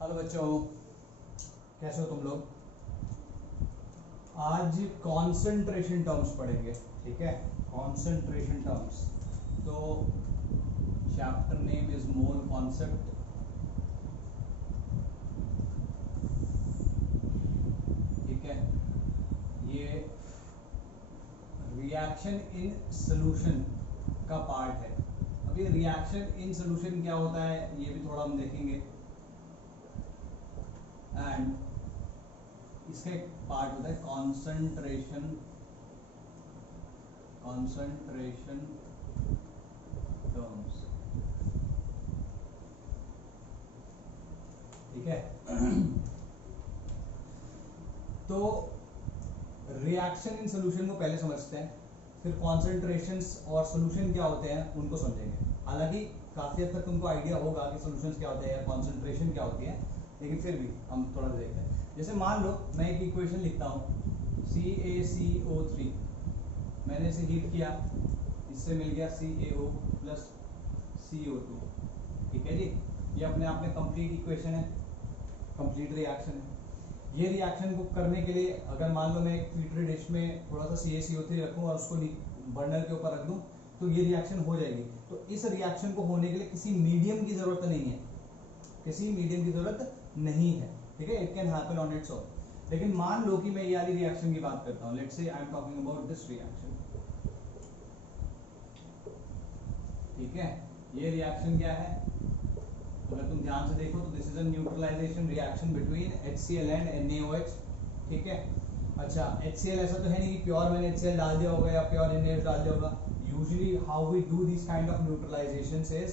Hello बच्चों, कैसे हो तुम लोग। आज कॉन्सेंट्रेशन टर्म्स पढ़ेंगे, ठीक है। कॉन्सेंट्रेशन टर्म्स, तो chapter name is mole concept. ठीक है, ये रिएक्शन इन सोल्यूशन का पार्ट है। अब ये रिएक्शन इन सोल्यूशन क्या होता है ये भी थोड़ा हम देखेंगे, एंड इसका एक पार्ट होता है कॉन्सेंट्रेशन टर्म्स, ठीक है। तो रिएक्शन इन सोल्यूशन को पहले समझते हैं, फिर कॉन्सेंट्रेशंस और सोल्यूशन क्या होते हैं उनको समझेंगे। हालांकि काफी हद तक तुमको आइडिया होगा कि सोल्यूशंस क्या होते हैं या कॉन्सेंट्रेशन क्या होती है, लेकिन फिर भी हम थोड़ा देखते हैं। जैसे मान लो मैं एक इक्वेशन लिखता हूँ CaCO3, मैंने इसे हीट किया, इससे मिल गया CaO प्लस CO2, ठीक है जी। ये अपने आप में कंप्लीट इक्वेशन है, कंप्लीट रिएक्शन है। ये रिएक्शन को करने के लिए अगर मान लो मैं एक पीटरी डिश में थोड़ा सा CaCO3 रखूँ और उसको बर्नर के ऊपर रख दूँ तो ये रिएक्शन हो जाएगी। तो इस रिएक्शन को होने के लिए किसी मीडियम की जरूरत नहीं है, किसी मीडियम की जरूरत नहीं है, ठीक है। It can happen on its own. लेकिन मान लो कि मैं ये वाली रिएक्शन की बात करता हूँ, let's say I am talking about this reaction, ठीक है। ये रिएक्शन क्या है, अगर तुम ध्यान से देखो तो this is a neutralisation reaction between HCl and NaOH, ठीक है। अच्छा, HCl ऐसा तो है नहीं कि प्योर मैंने HCl डाल दिया होगा या प्योर NaOH डाल दिया होगा। Usually how we do this kind of neutralisations is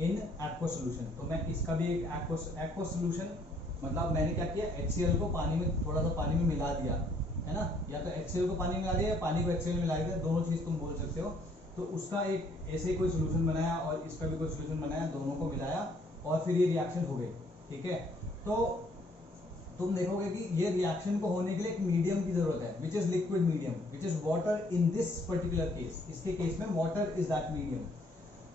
in aqueous solution. तो मैं इसका भी एक एक्वस सॉल्यूशन, मतलब मैंने क्या किया, HCl को पानी में थोड़ा सा पानी में मिला दिया है ना, या तो HCl को पानी में मिला दिया या पानी को HCl में मिला दिया, दोनों चीज तुम बोल सकते हो। तो उसका एक ऐसे कोई सोल्यूशन बनाया और इसका भी कोई सोल्यूशन बनाया, दोनों को मिलाया और फिर ये रिएक्शन हो गई, ठीक है। तो तुम देखोगे कि ये रिएक्शन को होने के लिए एक मीडियम की जरूरत है, which is liquid medium, which is water in this particular case. इसके केस में वाटर इज दैट मीडियम।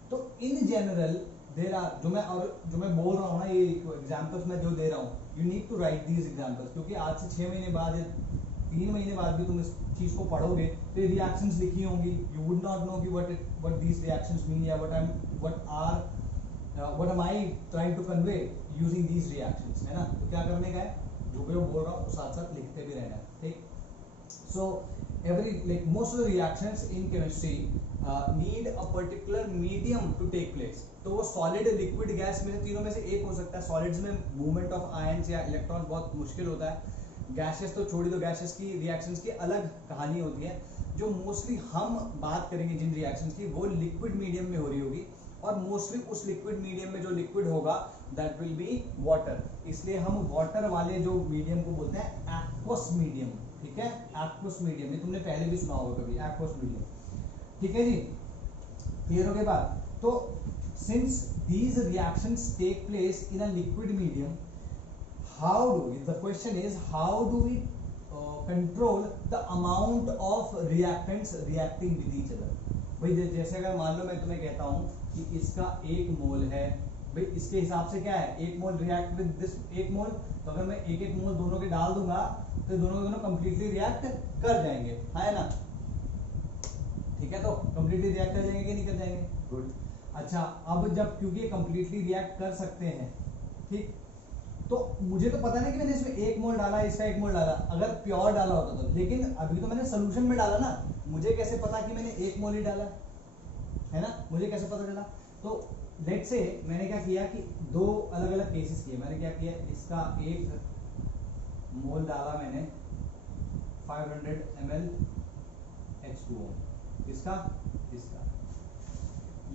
तो इन जनरल देयर आर, जो मैं बोल रहा हूँ ना, ये एग्जांपल्स मैं जो दे रहा हूँ, you need to write these examples, क्योंकि आज से 6 महीने बाद या 3 महीने बाद भी तुम इस चीज को पढ़ोगे तो ये रिएक्शंस लिखी होंगी, यू वुड नॉट नो कि व्हाट दीज रिएक्शंस मीन या what am I trying to convey using these reactions, है ना। तो क्या करने का है, जो भी मैं बोल रहा हूँ साथ साथ लिखते भी रहना है, ठीक। So most of the reactions in chemistry need a particular medium to take place. तो वो solid, liquid, gas में से तीनों में से एक हो सकता है। Solids में movement of ions या electrons बहुत मुश्किल होता है। Gases तो छोड़ दो, gases की reactions की अलग कहानी होती है। जो मोस्टली हम बात करेंगे जिन reactions की, वो liquid medium में हो रही होगी, और मोस्टली उस लिक्विड मीडियम में जो लिक्विड होगा दैट विल बी वाटर। इसलिए हम वाटर वाले जो मीडियम को बोलते हैं एक्वस मीडियम, ठीक है। एक्वस मीडियम, ये तुमने पहले भी सुना होगा कभी, एक्वस मीडियम, ठीक है जी। क्लियर हो गई बात। तो since these reactions take place in a liquid medium, how do, the question is how do we control the amount of reactants reacting with each other. भाई जैसे अगर मान लो मैं तुम्हें कहता हूं कि इसका 1 मोल है, भाई इसके हिसाब से क्या है, 1 मोल रिएक्ट विद दिस 1 मोल, तो अगर मैं 1 मोल दोनों के डाल दूंगा तो दोनों कंप्लीटली रिएक्ट कर जाएंगे, है ना, ठीक है। तो कंप्लीटली रिएक्ट कर जाएंगे कि नहीं कर जाएंगे, गुड। अच्छा, अब जब क्योंकि ये कंप्लीटली रिएक्ट कर सकते हैं, ठीक, तो मुझे तो पता नहीं कि मैंने इसमें 1 मोल डाला, इसका 1 मोल डाला, अगर प्योर डाला होता तो, लेकिन अभी तो मैंने सोल्यूशन में डाला ना, मुझे कैसे पता कि मैंने 1 मोल ही डाला है ना, मुझे कैसे पता चला। तो लेट्स से मैंने क्या किया कि 2 अलग अलग केसेस किए। मैंने क्या किया, इसका 1 मोल डाला मैंने 500 ml H2O, इसका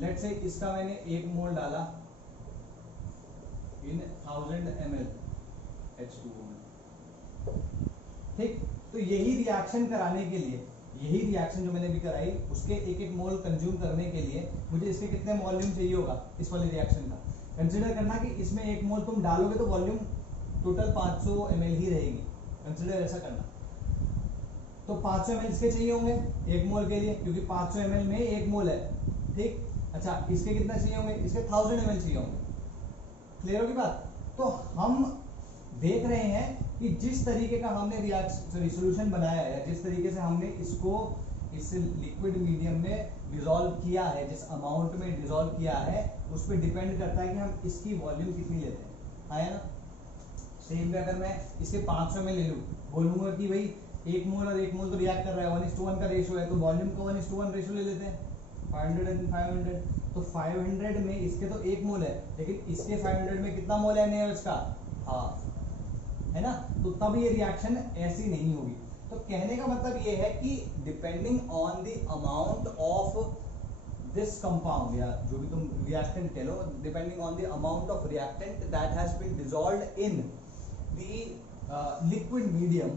लेट्स से इसका मैंने 1 मोल डाला इन 1000 ml H2O में, ठीक। तो यही रिएक्शन कराने के लिए, यही रिएक्शन जो मैंने भी कराई, उसके 1 मोल कंज्यूम करने के लिए मुझे इसके कितने वॉल्यूम चाहिए होगा इस वाले रिएक्शन का। कंसीडर करना कि इसमें 1 मोल तुम डालोगे तो वॉल्यूम टोटल 500 ml ही रहेगी, कंसीडर ऐसा करना। तो 500 ml इसके चाहिए होंगे 1 मोल के लिए, क्योंकि 500 ml में 1 मोल है, ठीक। अच्छा, इसके कितना चाहिए होंगे, इसके 1000 ml चाहिए होंगे। क्लियर होगी बात। तो हम देख रहे हैं कि जिस तरीके का हमने सोल्यूशन बनाया है, जिस तरीके से हमने इसको इस लिक्विड मीडियम में डिसॉल्व किया है, जिस अमाउंट में डिसॉल्व किया है, उस पर डिपेंड करता है कि हम इसकी वॉल्यूम कितनी लेते हैं, है ना। सेम वे अगर मैं इसके 500 में ले लूँ, बोलूंगा कि भाई 1 मोल और 1 मोल तो रिएक्ट कर रहा है, 1:1 का रेशियो है, तो वॉल्यूम का 1:1 रेशियो ले लेते हैं, 500 and 500। तो 500 में इसके तो 1 मोल है, लेकिन इसके 500 में कितना मोल है NaOH का, हाफ, है ना। तो तब ये रिएक्शन ऐसी नहीं होगी। तो कहने का मतलब ये है कि depending on the amount of this compound, या जो भी तुम रिएक्टेंट कह लो, depending on the amount of reactant that has been dissolved in the liquid medium,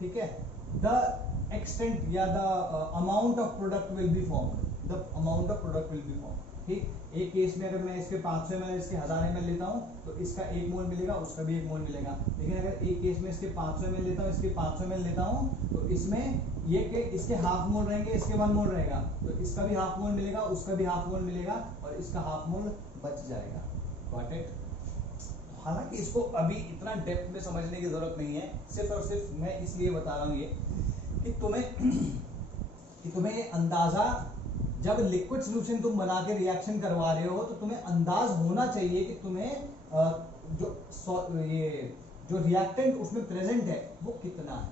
ठीक है, द एक्सटेंट या the amount of product will be formed, the amount of product will be formed. ठीक, एक case में अगर मैं इसके 500 ml इसके 1000 ml लेता हूं तो इसका 1 मोल मिलेगा, उसका भी 1 मोल मिलेगा। लेकिन अगर एक केस में इसके 500 ml लेता हूं, इसके 500 ml लेता हूं, तो इसमें ये के इसके हाफ मोल रहेंगे, इसके 1 मोल रहेगा, तो इसका भी हाफ मोल मिलेगा, उसका भी हाफ मोल मिलेगा, और इसका हाफ मोल बच जाएगा। Got it. हालांकि इसको अभी इतना डेप्थ में समझने की जरूरत नहीं है, सिर्फ और सिर्फ मैं इसलिए बता रहा हूं ये कि तुम्हें ये अंदाजा, जब लिक्विड सॉल्यूशन तुम बना के रिएक्शन करवा रहे हो, तो तुम्हें अंदाज होना चाहिए कि तुम्हें जो रिएक्टेंट उसमें प्रेजेंट है वो कितना है,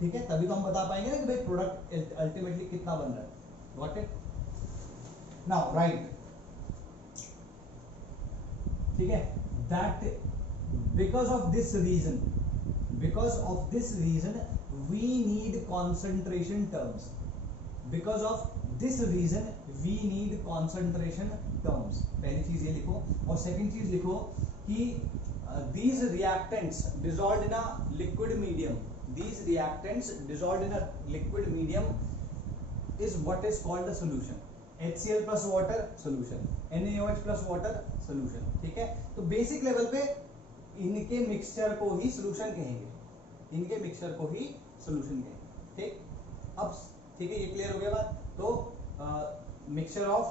ठीक है। तभी तो हम बता पाएंगे ना कि भाई प्रोडक्ट अल्टीमेटली कितना बन रहा है। Got it. नाउ राइट, ठीक है, that because of this reason we need concentration terms, because of this reason we need concentration terms. पहली चीज ये लिखो, और सेकंड चीज लिखो कि these reactants dissolved in a liquid medium, these reactants dissolved in a liquid medium is what is called a solution. HCl plus water solution, NaOH plus water solution, ठीक है। तो बेसिक लेवल पे इनके mixture को ही solution कहेंगे, इनके mixture को ही solution कहेंगे, ठीक। अब ठीक है, ये क्लियर हो गया बात। तो mixture of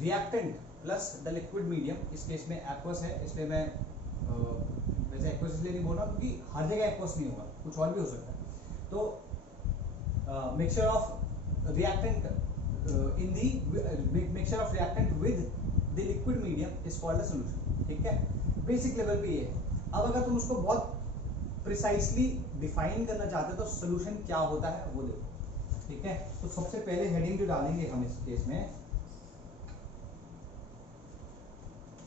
reactant plus the liquid medium, इस केस में एक्वस है, इसलिए मैं वैसे एक्वस इसलिए नहीं बोल रहा क्योंकि हर जगह एक्वस नहीं होगा, कुछ और भी हो सकता है। तो mixture of reactant in the mixture of reactant with the liquid medium is called a solution, ठीक है। बेसिक लेवल पे ये है। अब अगर तुम उसको बहुत प्रिसाइसली डिफाइन करना चाहते हो तो सॉल्यूशन क्या होता है वो देखो, ठीक है। तो सबसे पहले हेडिंग जो डालेंगे हम इस केस में,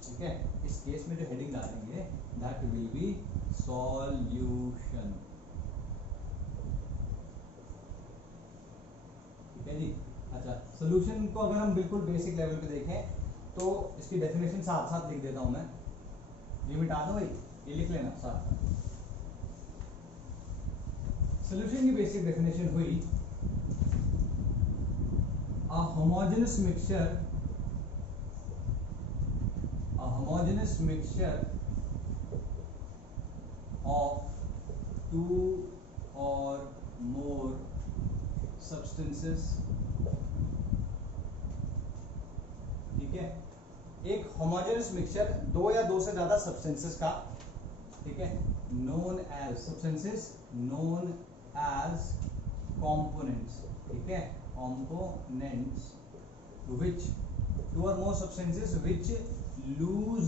ठीक है, इस केस में जो हेडिंग डालेंगे दैट विल बी सॉल्यूशन, ठीक है जी। अच्छा, सॉल्यूशन को अगर हम बिल्कुल बेसिक लेवल पे देखें तो इसकी डेफिनेशन साथ साथ लिख देता हूं मैं, ये मिटा दो भाई, ये लिख लेना साथ। सॉल्यूशन की बेसिक डेफिनेशन हुई a homogeneous mixture of two or more substances, ठीक है। एक होमोजेनस मिक्सचर, दो या दो से ज्यादा सब्सटेंसेस का, ठीक है, known as substances known as components, ठीक है, components which two or more substances which lose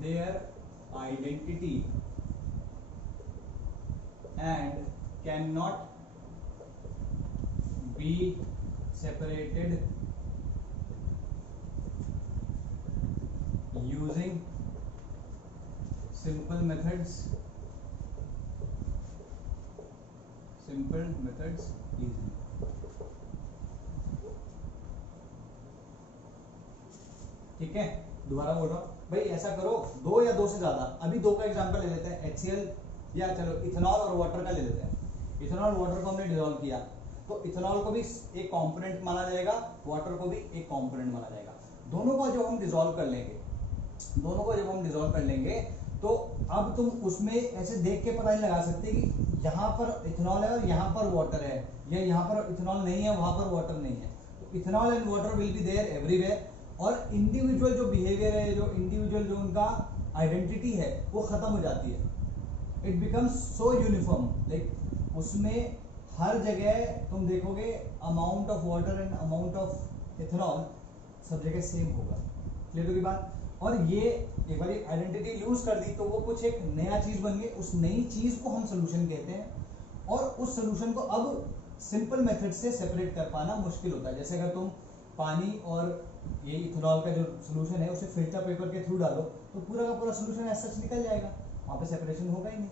their identity and cannot be separated using simple methods easily, ठीक है। दोबारा बोल रहा हूं भाई, ऐसा करो, दो या दो से ज्यादा, अभी दो का एग्जांपल ले लेते हैं, HCl या चलो इथेनॉल और वाटर का ले लेते हैं। इथेनॉल वाटर को हमने डिसॉल्व किया, तो इथेनॉल को भी एक कंपोनेंट माना जाएगा, वाटर को भी एक कंपोनेंट माना जाएगा। दोनों को जब हम डिसॉल्व कर लेंगे तो अब तुम उसमें ऐसे देख के पता नहीं लगा सकते कि यहाँ पर इथेनॉल है और यहाँ पर वाटर है, या यहाँ पर इथेनॉल नहीं है वहां पर वाटर नहीं है। तो ethanol and water will be there everywhere, और इंडिविजुअल जो बिहेवियर है, जो इंडिविजुअल जो उनका आइडेंटिटी है वो खत्म हो जाती है. It becomes so uniform, like उसमें हर जगह तुम देखोगे amount of water and amount of ethanol सब जगह सेम होगा. क्लियर होगी बात. और ये एक बार आइडेंटिटी लूज कर दी तो वो कुछ एक नया चीज बन गई. उस नई चीज को हम सोल्यूशन कहते हैं, और उस सोल्यूशन को अब सिंपल मेथड से सेपरेट कर पाना मुश्किल होता है. जैसे अगर तुम पानी और ये इथेनॉल का जो सोल्यूशन है उसे फिल्टर पेपर के थ्रू डालो तो पूरा का पूरा सोल्यूशन ऐसा सच निकल जाएगा, वहां पे सेपरेशन होगा ही नहीं.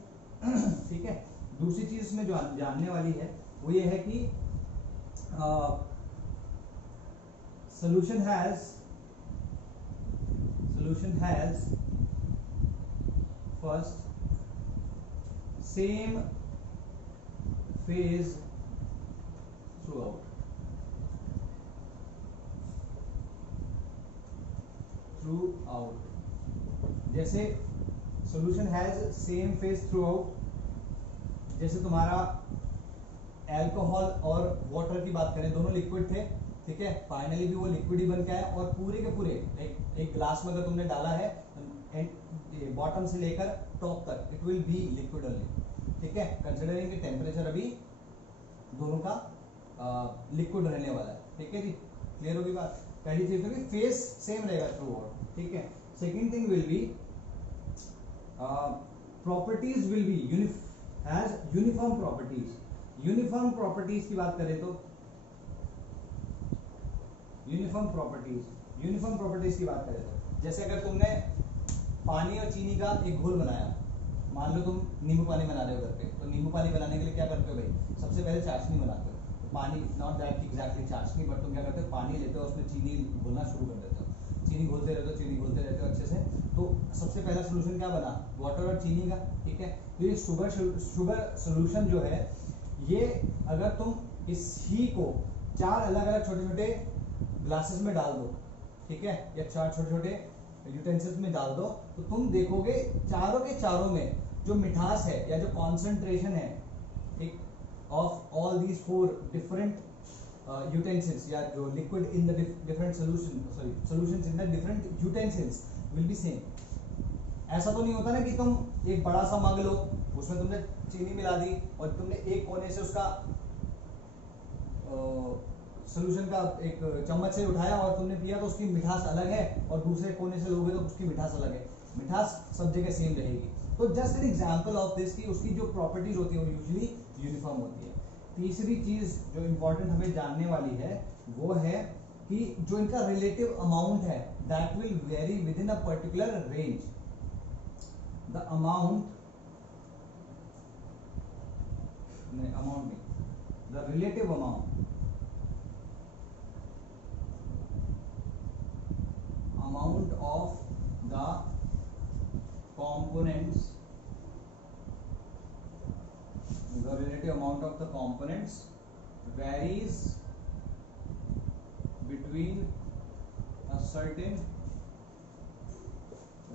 ठीक है. दूसरी चीज इसमें जो जानने वाली है वो ये है कि solution has first same phase throughout. जैसे solution has same phase throughout, जैसे तुम्हारा एल्कोहल और वाटर की बात करें, दोनों लिक्विड थे. ठीक है. फाइनली भी वो लिक्विड ही बन के आया, और पूरे के पूरे एक ग्लास में अगर तुमने डाला है बॉटम से लेकर टॉप तक it will be liquid only. ठीक है. कंसिडरिंग कि टेम्परेचर अभी दोनों का लिक्विड रहने वाला है. ठीक है जी. क्लियर होगी बात. पहली चीज तो फेस सेम रहेगा थ्रू आउट. ठीक है. Second thing will be properties will be uniform properties. Uniform properties की बात करें तो यूनिफॉर्म प्रॉपर्टीज की बात करें तो जैसे अगर तुमने पानी और चीनी का एक घोल बनाया, मान लो तुम नींबू पानी बना रहे हो घर पे, तो नींबू पानी बनाने के लिए क्या करते हो भाई, सबसे पहले चाशनी बनाते हो. तो पानी नॉट दैट एग्जैक्टली चाशनी, बट तुम क्या करते हो, पानी लेते हो, उसमें चीनी घोलना शुरू कर देते हो. चीनी घोलते रहते हो अच्छे से. तो सबसे पहला सोल्यूशन क्या बना, वाटर और चीनी का. ठीक है. तो ये शुगर सोल्यूशन जो है, ये अगर तुम इस ही को 4 अलग अलग छोटे छोटे ग्लासेस में डाल दो, ठीक है, या 4 छोटे छोटे यूटेंसिल्स में डाल दो, तो तुम देखोगे चारों के चारों में जो मिठास है या जो कॉन्सेंट्रेशन है, ठीक, of all these 4 different utensils या जो liquid in the different solutions in the different utensils will be same. ऐसा तो नहीं होता ना कि तुम एक बड़ा सा मग लो, उसमें तुमने चीनी मिला दी और तुमने एक कोने से उसका सोल्यूशन का एक चम्मच से उठाया और तुमने पिया तो उसकी मिठास अलग है, और दूसरे कोने से लोगे तो उसकी मिठास अलग है. मिठास सब जगह सेम रहेगी. तो just an example of this कि उसकी जो प्रॉपर्टीज होती है वो यूजुअली यूनिफॉर्म होती है. तीसरी चीज जो इंपॉर्टेंट हमें जानने वाली है वो है कि जो इनका रिलेटिव अमाउंट है that will very within a particular range. The amount the relative amount of the components varies between a certain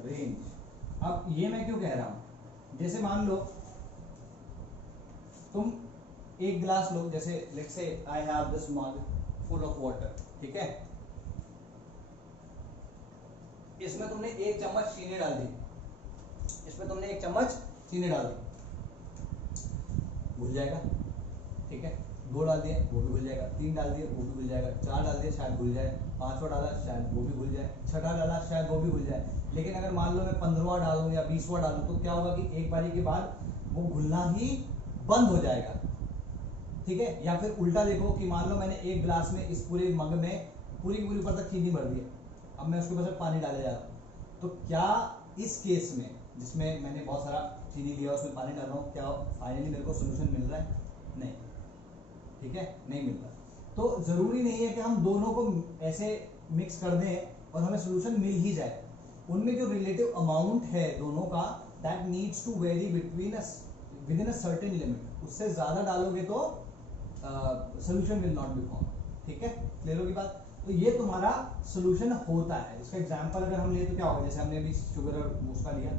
range. अब ये मैं क्यों कह रहा हूं, जैसे मान लो तुम एक ग्लास लो, जैसे let's say I have this mug full of water. ठीक है. इसमें तुमने एक चम्मच चीनी डाल दी, घुल जाएगा. ठीक है. 2 डाल दिए वो भी घुल जाएगा, 3 डाल दिए वो भी घुल जाएगा, 4 डाल दिए शायद घुल जाए, 5वां डाला शायद वो भी घुल जाए, 6वां डाला शायद वो भी घुल जाए. लेकिन अगर मान लो मैं 15वां डालूं या 20वां डालूं तो क्या होगा कि एक बारी के बाद वो घुलना ही बंद हो जाएगा. ठीक है. या फिर उल्टा देखो कि मान लो मैंने एक ग्लास में इस पूरे मग में पूरी ऊपर तक चीनी भर दी है, अब मैं उसके ऊपर से पानी डाले जा रहा हूँ, तो क्या इस केस में जिसमें मैंने बहुत सारा चीनी लिया उसमें पानी डाल रहा हूँ, क्या फाइनली मेरे को सोल्यूशन मिल रहा है? नहीं. ठीक है. नहीं मिल रहा. तो जरूरी नहीं है कि हम दोनों को ऐसे मिक्स कर दें और हमें सोल्यूशन मिल ही जाए. उनमें जो रिलेटिव अमाउंट है दोनों का that needs to vary within a certain limit. उससे ज्यादा डालोगे तो solution will not be form. ठीक है. क्लियर होगी बात. तो ये तुम्हारा सोल्यूशन होता है. इसका एग्जांपल अगर हम ले तो क्या होगा, जैसे हमने अभी शुगर और उसका लिया.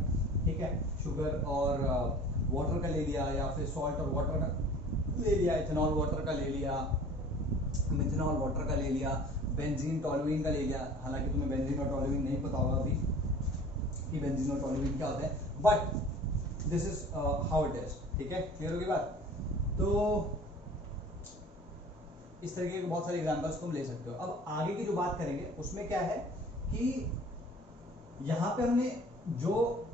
ठीक है. शुगर और वाटर का ले लिया, या फिर सॉल्ट और वाटर का ले लिया, इथेनॉल वाटर का ले लिया, मिथेनॉल वाटर का ले लिया, बेंजीन टॉलुइन का ले लिया, हालांकि तुम्हें बेंजीन और टॉलुइन नहीं पता होगा अभी कि बेंजीन और टॉलुइन क्या होता है, but this is how it is. ठीक है, क्लियर होगी बात। तो इस तरीके के बहुत सारे एग्जांपल्स तुम ले सकते हो। अब आगे की जो बात करेंगे उसमें क्या है कि यहां पे हमने जो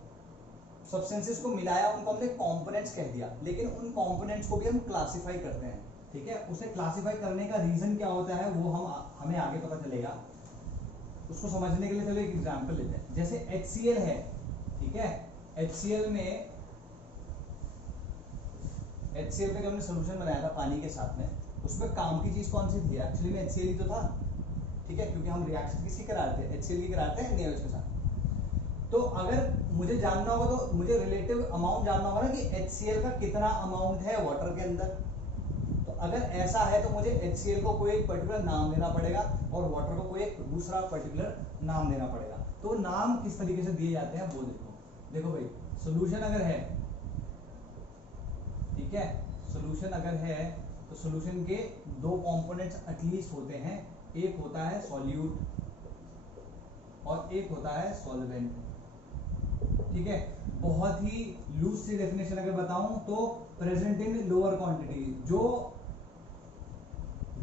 सब्सटेंसेस को मिलाया उनको हमने कंपोनेंट्स कह दिया, लेकिन उन कंपोनेंट्स को भी हम क्लासिफाई करते हैं। ठीक है, उसे क्लासिफाई करने का रीजन क्या होता है वो हमें आगे पता चलेगा। उसको समझने के लिए चलो एक एग्जांपल लेते हैं। जैसे HCl है, ठीक है, HCl पे जब हमने सोल्यूशन बनाया था पानी के साथ में, उसमें काम की चीज कौन सी थी? एक्चुअली में HCl ही तो था। ठीक है, क्योंकि हम रिएक्शन किसकी करा रहे थे? HCl की कराते हैं NaOH के साथ। तो अगर मुझे जानना होगा तो मुझे रिलेटिव अमाउंट जानना होगा ना कि HCl का कितना अमाउंट है वाटर के अंदर। तो अगर ऐसा है तो मुझे HCl को कोई एक पर्टिकुलर नाम देना पड़ेगा और वाटर को कोई एक दूसरा पर्टिकुलर नाम देना पड़ेगा। तो नाम किस तरीके से दिए जाते हैं वो देखो भाई, सोल्यूशन अगर है, ठीक है, सोल्यूशन अगर है तो सोल्यूशन के दो कंपोनेंट्स एटलीस्ट होते हैं, एक होता है सॉल्यूट और एक होता है सॉल्वेंट। ठीक है, बहुत ही लूज सी डेफिनेशन अगर बताऊं तो प्रेजेंट इन लोअर क्वांटिटी,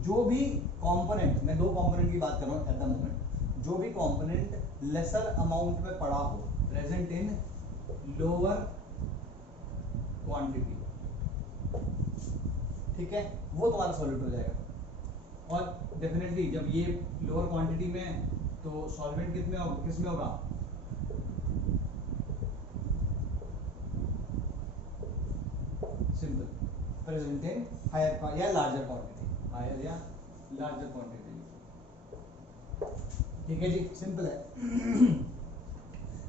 जो भी कंपोनेंट, मैं दो कंपोनेंट की बात कर रहा हूं एट द मोमेंट, जो भी कंपोनेंट लेसर अमाउंट में पड़ा हो, प्रेजेंट इन लोअर क्वांटिटी, ठीक है, वो तुम्हारा सॉल्यूट हो जाएगा। और डेफिनेटली जब ये लोअर क्वांटिटी में तो सॉल्वेंट किस में होगा? सिंपल, प्रेजेंट इन हायर या लार्जर क्वांटिटी, हायर या लार्जर क्वांटिटी। ठीक है जी, सिंपल है।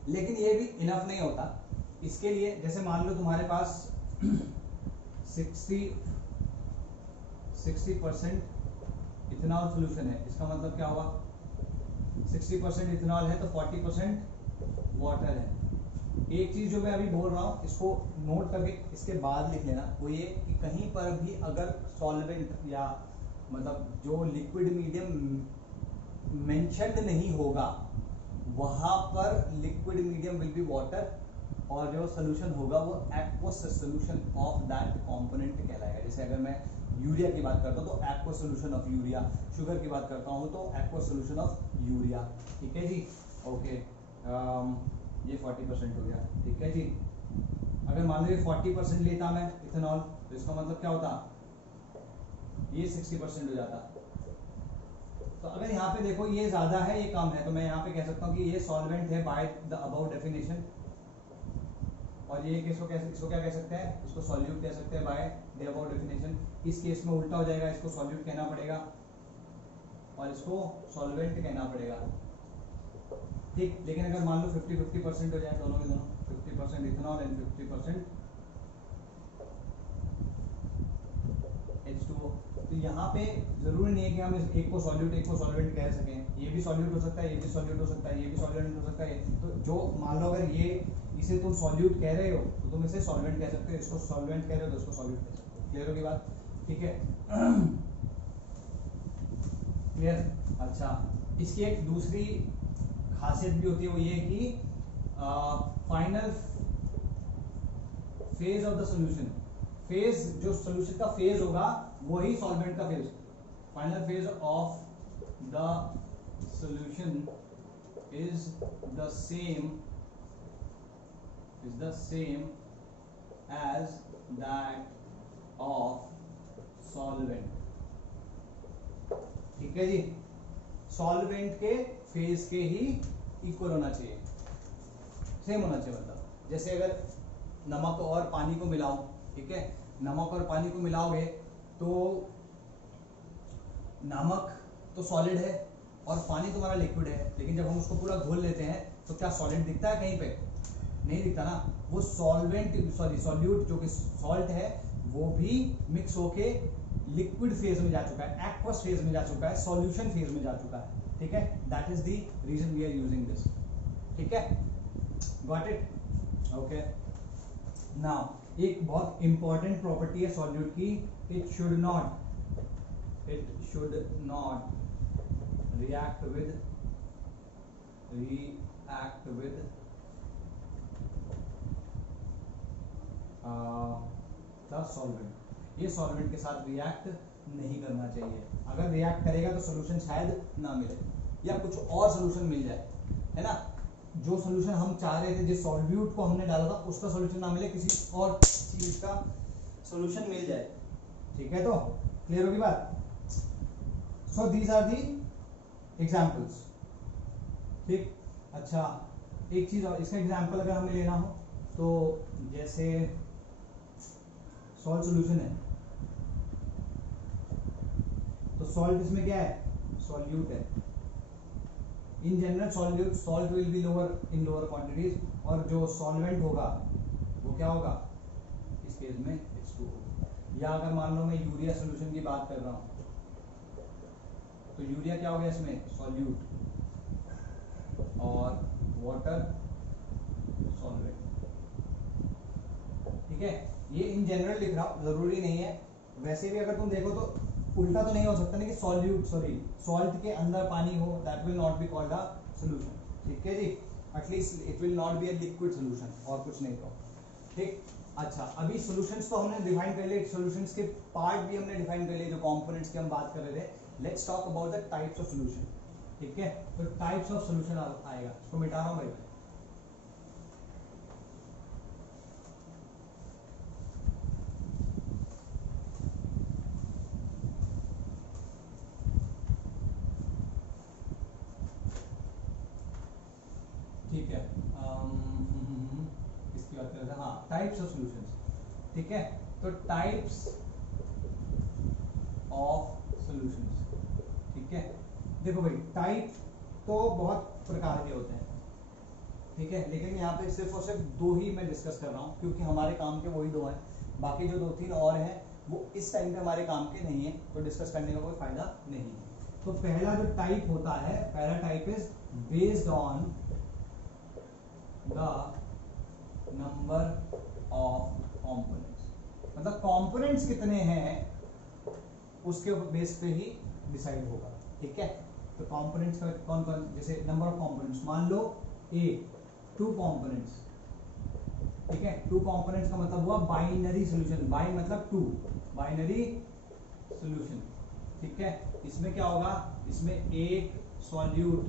लेकिन ये भी इनफ नहीं होता। इसके लिए जैसे मान लो तुम्हारे पास 60% इथेनॉल सोल्यूशन है, इसका मतलब क्या हुआ? 60% इथेनॉल है तो 40% वाटर है। एक चीज जो मैं अभी बोल रहा हूं इसको नोट करके इसके बाद लिख लेना, वो ये कि कहीं पर भी अगर सॉल्वेंट या मतलब जो लिक्विड मीडियम मेंशन्ड नहीं होगा वहां पर liquid medium will be water और जो सोल्यूशन होगा वो aqueous solution of that component कहलाएगा। जैसे अगर मैं यूरिया की बात करता हूं तो aqueous solution of urea, sugar की बात करता हूं तो एक्वस सोल्यूशन ऑफ यूरिया। ठीक है जी, ओके। ये 40% हो गया। ठीक है जी, अगर मान लो ये 40% लेता मैं इथेनॉल तो इसका मतलब क्या होता? ये 60% हो जाता। तो अगर यहाँ पे देखो ये ज्यादा है ये कम है तो मैं यहाँ पे कह सकता हूँ कि ये सॉल्वेंट है बाय द अबाउट डेफिनेशन, और ये इसको क्या कह सकते हैं? इसको सॉल्यूट कह सकते हैं बाय द अबाउट डेफिनेशन। इस केस में उल्टा हो जाएगा, इसको सॉल्यूट कहना पड़ेगा और इसको सॉल्वेंट कहना पड़ेगा। ठीक, लेकिन अगर मान लो 50-50% हो जाए दोनों के दोनों, 50% इथेनॉल एंड 50% H2O, तो यहाँ पे जरूरी नहीं है कि हम इस एक को सॉल्यूट एक को सॉल्वेंट कह सकें। ये भी सॉल्यूट हो सकता है, ये भी सॉल्यूट हो सकता है, ये भी सॉल्वेंट हो सकता है। तो जो मान लो अगर ये इसे तुम सॉल्यूट कह रहे हो तो तुम इसे सॉल्वेंट कह सकते हो, इसको सॉल्वेंट कह रहे हो तो इसको सॉल्यूट कह सकते हो। क्लियर होगी बात? ठीक है, क्लियर? अच्छा, इसकी एक दूसरी खासियत भी होती है, वो ये कि final phase of the solution, phase जो सॉल्यूशन का फेज होगा वही सॉल्वेंट का phase, final phase of the solution is the same as that of solvent. ठीक है जी, सॉल्वेंट के फेज के ही इक्वल होना चाहिए, सेम होना चाहिए। मतलब जैसे अगर नमक और पानी को मिलाओ, ठीक है, नमक और पानी को मिलाओगे तो नमक तो सॉलिड है और पानी तुम्हारा लिक्विड है, लेकिन जब हम उसको पूरा घोल लेते हैं तो क्या सॉलिड दिखता है? कहीं पे नहीं दिखता ना। वो सॉल्यूट जो कि सॉल्ट है वो भी मिक्स होके लिक्विड फेज में जा चुका है, एक्वस फेज में जा चुका है, सॉल्यूशन फेज में जा चुका है। ठीक है, that is the reason we are using this. ठीक है, गॉट इट? ओके, नाउ एक बहुत इंपॉर्टेंट प्रॉपर्टी है सॉल्यूट की, it should not react with the solvent. ये सॉल्वेंट के साथ रिएक्ट नहीं करना चाहिए। अगर रिएक्ट करेगा तो सोल्यूशन शायद ना मिले या कुछ और सोल्यूशन मिल जाए, है ना। जो सोल्यूशन हम चाह रहे थे, जिस सॉल्व्यूट को हमने डाला था उसका सोल्यूशन ना मिले, किसी और चीज का सोल्यूशन मिल जाए। ठीक है, तो क्लियर होगी बात। So these are the examples. ठीक, अच्छा एक चीज और, इसका एग्जाम्पल अगर हमें लेना हो तो जैसे सॉल्ट सॉल्यूशन है, तो सॉल्ट इसमें क्या है, सॉल्यूट है। In general salt will be lower in lower quantities, और जो सॉल्वेंट होगा वो क्या होगा, इस केस में H2O होगा। या अगर मान लो मैं यूरिया सॉल्यूशन की बात कर रहा हूं, तो यूरिया क्या हो गया इसमें, सॉल्यूट, और वाटर सॉल्वेंट। ठीक है, ये इन जनरल लिख रहा हूं, जरूरी नहीं है। वैसे भी अगर तुम देखो तो उल्टा तो नहीं हो सकता ना कि सॉल्ट के अंदर पानी हो, that will not be called a solution. ठीक है जी, at least it will not be a liquid solution, और कुछ नहीं तो। ठीक, अच्छा अभी सॉल्यूशंस तो हमने डिफाइन कर लिए, सॉल्यूशंस के पार्ट भी हमने डिफाइन कर लिए, जो कंपोनेंट्स की हम बात कर रहे थे। Let's talk about the types of solution. ठीक है, तो टाइप्स ऑफ सॉल्यूशन आएगा, इसको मिटा रहा हूं भाई। ठीक है, किसकी बात कर रहे थे, हाँ टाइप्स ऑफ सॉल्यूशंस। ठीक है, तो टाइप्स ऑफ सॉल्यूशंस। ठीक है, देखो भाई टाइप तो बहुत प्रकार के होते हैं। ठीक है, लेकिन यहाँ पे सिर्फ और सिर्फ दो ही मैं डिस्कस कर रहा हूँ, क्योंकि हमारे काम के वही दो हैं। बाकी जो 2-3 और हैं वो इस टाइम पे हमारे काम के नहीं है, तो डिस्कस करने का कोई फायदा नहीं है। तो पहला जो टाइप होता है, पहला type is based on the number of components. मतलब कंपोनेंट्स कितने हैं उसके बेस पे ही डिसाइड होगा। ठीक है, तो कंपोनेंट्स का कौन कौन, जैसे नंबर ऑफ कंपोनेंट्स, मान लो ए 2 कंपोनेंट्स। ठीक है, 2 कंपोनेंट्स का मतलब हुआ बाइनरी सॉल्यूशन। बाई मतलब 2, बाइनरी सॉल्यूशन। ठीक है, इसमें क्या होगा, इसमें एक सॉल्यूट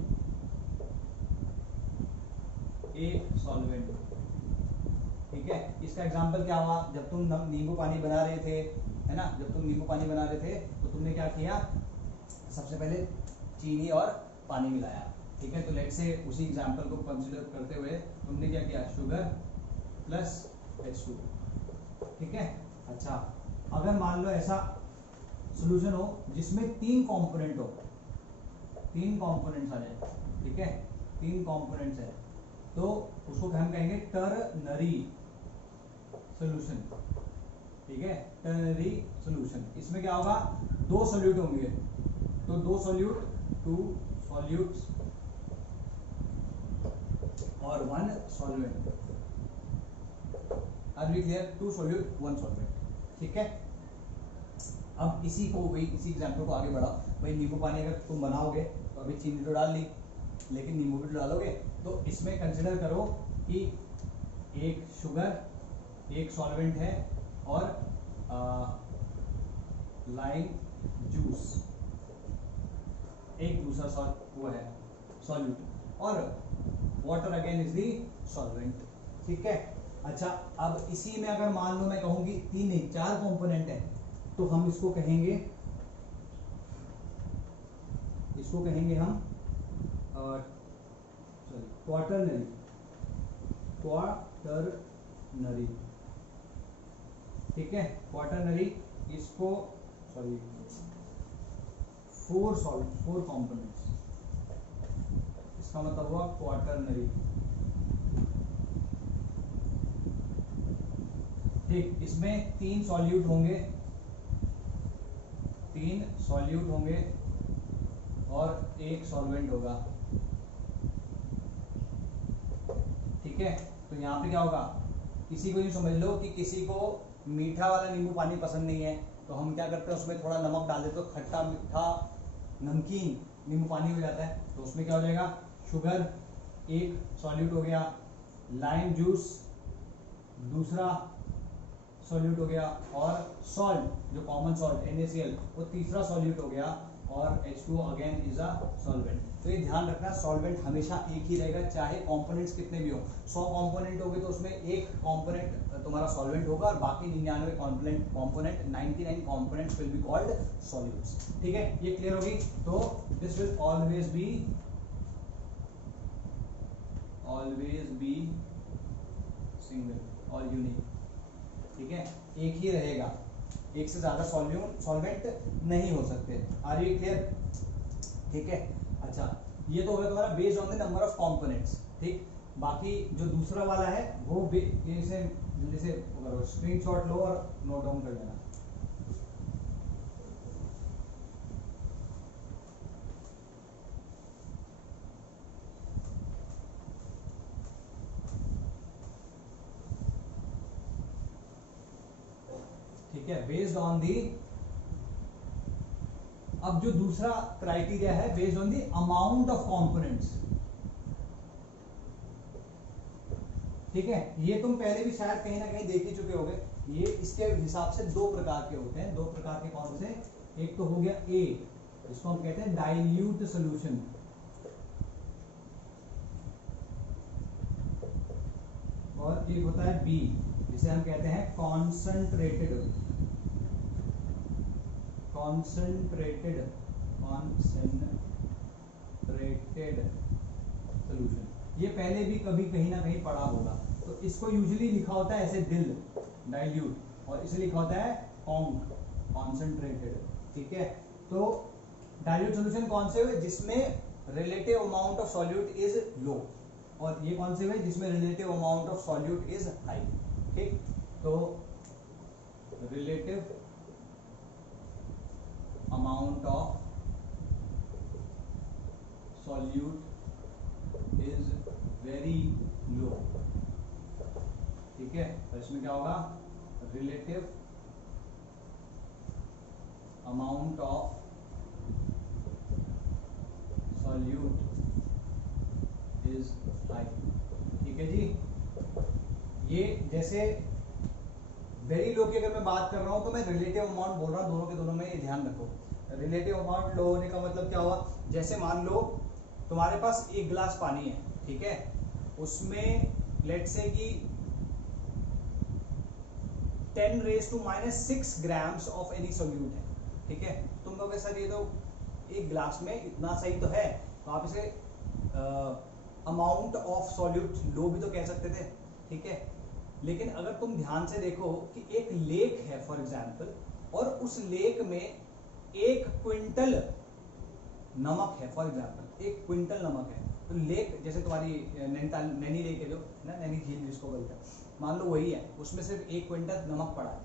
एक सॉल्वेंट। ठीक है, इसका एग्जांपल क्या हुआ, जब तुम नींबू पानी बना रहे थे, है ना, जब तुम नींबू पानी बना रहे थे तो तुमने क्या किया, सबसे पहले चीनी और पानी मिलाया। ठीक है, तो लेट्स से उसी एग्जांपल को कंसीडर करते हुए तुमने क्या किया, शुगर प्लस H2। ठीक है, अच्छा अगर मान लो ऐसा सॉल्यूशन हो जिसमें 3 कंपोनेंट हो, 3 कंपोनेंट्स आ जाए। ठीक है, 3 कंपोनेंट्स है, तो उसको हम कहेंगे टर्नरी सॉल्यूशन। ठीक है, टर्नरी सॉल्यूशन। इसमें क्या होगा, 2 सॉल्यूट होंगे, तो 2 सॉल्यूट, 2 सॉल्यूट्स और 1 solvent. Are we clear, 2 solute 1 solvent. ठीक है, अब इसी को वही इसी एग्जांपल को आगे बढ़ा। भाई नींबू पानी अगर तुम बनाओगे तो अभी चीनी तो डाल ली, लेकिन नींबू भी डालोगे, तो इसमें कंसिडर करो कि एक शुगर एक सॉल्वेंट है और लाइम जूस एक दूसरा वो है सॉल्यूट, और water again is the solvent. ठीक है, अच्छा अब इसी में अगर मान लो मैं कहूंगी 3 नहीं 4 कंपोनेंट है, तो हम इसको कहेंगे हम क्वाटरनरी। ठीक है, क्वाटरनरी, इसको सॉरी 4 कंपोनेंट्स, इसका मतलब हुआ क्वाटरनरी। ठीक, इसमें 3 सॉल्यूट होंगे, 3 सॉल्यूट होंगे और एक सॉल्वेंट होगा। ठीक है, तो यहाँ पे क्या होगा, किसी को यूँ समझ लो कि किसी को मीठा वाला नींबू पानी पसंद नहीं है, तो हम क्या करते हैं उसमें थोड़ा नमक डाल देते, तो खट्टा मीठा नमकीन नींबू पानी हो जाता है, तो उसमें क्या हो जाएगा, शुगर एक सॉल्यूट हो गया, लाइम जूस दूसरा सॉल्यूट हो गया, और सॉल्ट जो कॉमन सॉल्ट NaCl वो तीसरा सॉल्यूट हो गया, और H2O again is a solvent. तो ये ध्यान रखना, सॉल्वेंट हमेशा एक ही रहेगा, चाहे कंपोनेंट्स कितने भी हो। 100 कंपोनेंट होंगे तो उसमें एक कंपोनेंट तुम्हारा सॉल्वेंट होगा, और बाकी 99 component 99 components will be called solutes. ठीक है, ये क्लियर होगी। तो this will always be single और यूनिक। ठीक है, एक ही रहेगा, एक से ज्यादा सॉल्वेंट नहीं हो सकते। Are you clear? ठीक है, अच्छा ये तो होगा तुम्हारा based on the number of components. ठीक, बाकी जो दूसरा वाला है वो इसे जल्दी से करो, स्क्रीनशॉट लो और नोट डाउन कर लेना। ठीक है, बेस्ड ऑन दी, अब जो दूसरा क्राइटेरिया है based on the amount of components. ठीक है, ये तुम पहले भी शायद कहीं ना कहीं देख ही चुके होगे। ये इसके हिसाब से दो प्रकार के होते हैं। दो प्रकार के कौन से? एक तो हो गया ए, इसको हम कहते हैं डाइल्यूट सोल्यूशन, और एक होता है बी, जिसे हम कहते हैं कॉन्सेंट्रेटेड सोल्यूशन। ये पहले भी कभी कहीं ना कहीं पढ़ा होगा। तो इसको यूजुअली लिखा होता है ऐसे दिल डाइल्यूट, और इसे लिखा होता है कॉन्सेंट्रेटेड। ठीक है, तो डाइल्यूट सॉल्यूशन कौन से हुए? जिसमें relative amount of solute is low, और ये कौन से हुए? जिसमें relative amount of solute is high. ठीक, तो relative amount of solute is very low. ठीक है, तो इसमें क्या होगा? Relative amount of solute is high. ठीक है जी, ये जैसे वेरी लो की अगर मैं बात कर रहा हूं तो मैं रिलेटिव अमाउंट बोल रहा हूं, दोनों के दोनों में ये ध्यान रखो। रिलेटिव अमाउंट लो होने का मतलब क्या हुआ? जैसे मान लो तुम्हारे पास एक गिलास पानी है, ठीक है, उसमें लेट्स से कि 10⁻⁻6 ग्राम्स ऑफ एनी सोल्यूट है। ठीक है, तुम लोग सर ये तो एक गिलास में इतना सही तो है, तो आप इसे अमाउंट ऑफ सॉल्यूट लो भी तो कह सकते थे। ठीक है, लेकिन अगर तुम ध्यान से देखो कि एक लेक है फॉर एग्जाम्पल, और उस लेक में 1 क्विंटल नमक है, फॉर एग्जाम्पल 1 क्विंटल नमक है, तो लेक जैसे तुम्हारी नैनी लेक है जो ना, नैनी झील जिसको बोलते हैं, मान लो वही है, उसमें सिर्फ 1 क्विंटल नमक पड़ा है।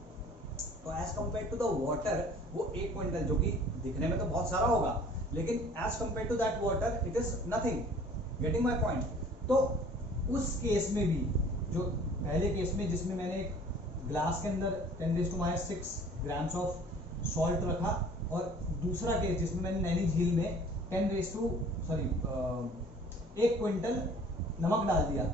तो as compare to the water, वो 1 क्विंटल जो कि दिखने में तो बहुत सारा होगा, लेकिन as compare to that water it is nothing. Getting my point? तो उस केस में भी, जो पहले केस में जिसमें मैंने एक ग्लास के अंदर 10⁻⁶ ग्राम्स ऑफ सॉल्ट रखा, और दूसरा केस जिसमें मैंने नैनी झील में 1 क्विंटल नमक डाल दिया।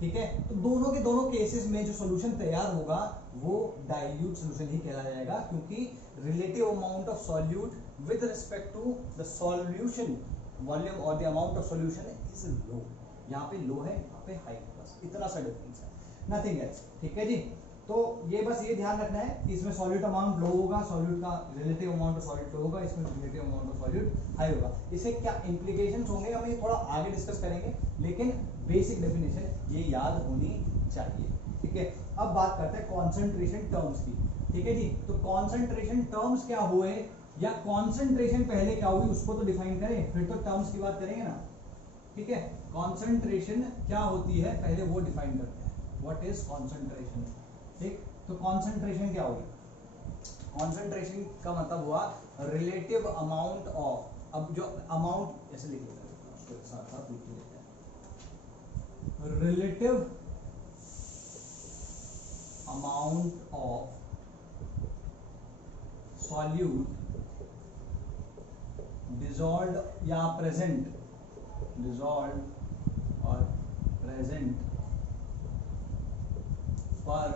ठीक है, तो दोनों के दोनों केसेस में जो सॉल्यूशन तैयार होगा वो डाइल्यूट सॉल्यूशन ही कहलाया जाएगा, क्योंकि relative amount of solute with respect to the solution volume और the amount of solution is low. यहाँ पे लो है, यहाँ पे हाई, बस इतना सा डिफरेंस है, नथिंग एल्स। ठीक है जी, तो ये बस ये ध्यान रखना है कि इसमें सॉल्यूट अमाउंट लो होगा, सॉल्यूट का रिलेटिव अमाउंट ऑफ सॉल्यूट लो होगा, इसमें relative amount of solute high होगा। इससे क्या इंप्लीकेशंस होंगे हम ये थोड़ा आगे डिस्कस करेंगे, लेकिन बेसिक डेफिनेशन ये याद होनी चाहिए। ठीक है, अब बात करते हैं कॉन्सेंट्रेशन टर्म्स की। ठीक है जी, तो कॉन्सेंट्रेशन टर्म्स क्या हुए, या कॉन्सेंट्रेशन पहले क्या हुई उसको तो डिफाइन करें, फिर तो टर्म्स की बात करेंगे ना। ठीक है, कॉन्सेंट्रेशन क्या होती है पहले वो डिफाइन करते हैं, व्हाट इज कॉन्सेंट्रेशन। ठीक, तो कॉन्सेंट्रेशन क्या होगी? कॉन्सेंट्रेशन का मतलब हुआ रिलेटिव अमाउंट ऑफ, अब जो अमाउंट ऐसे लिख लेते हैं, उसको साथ साथ लिख लेते हैं, relative amount of solute dissolve या प्रेजेंट, डिजॉल्व और present per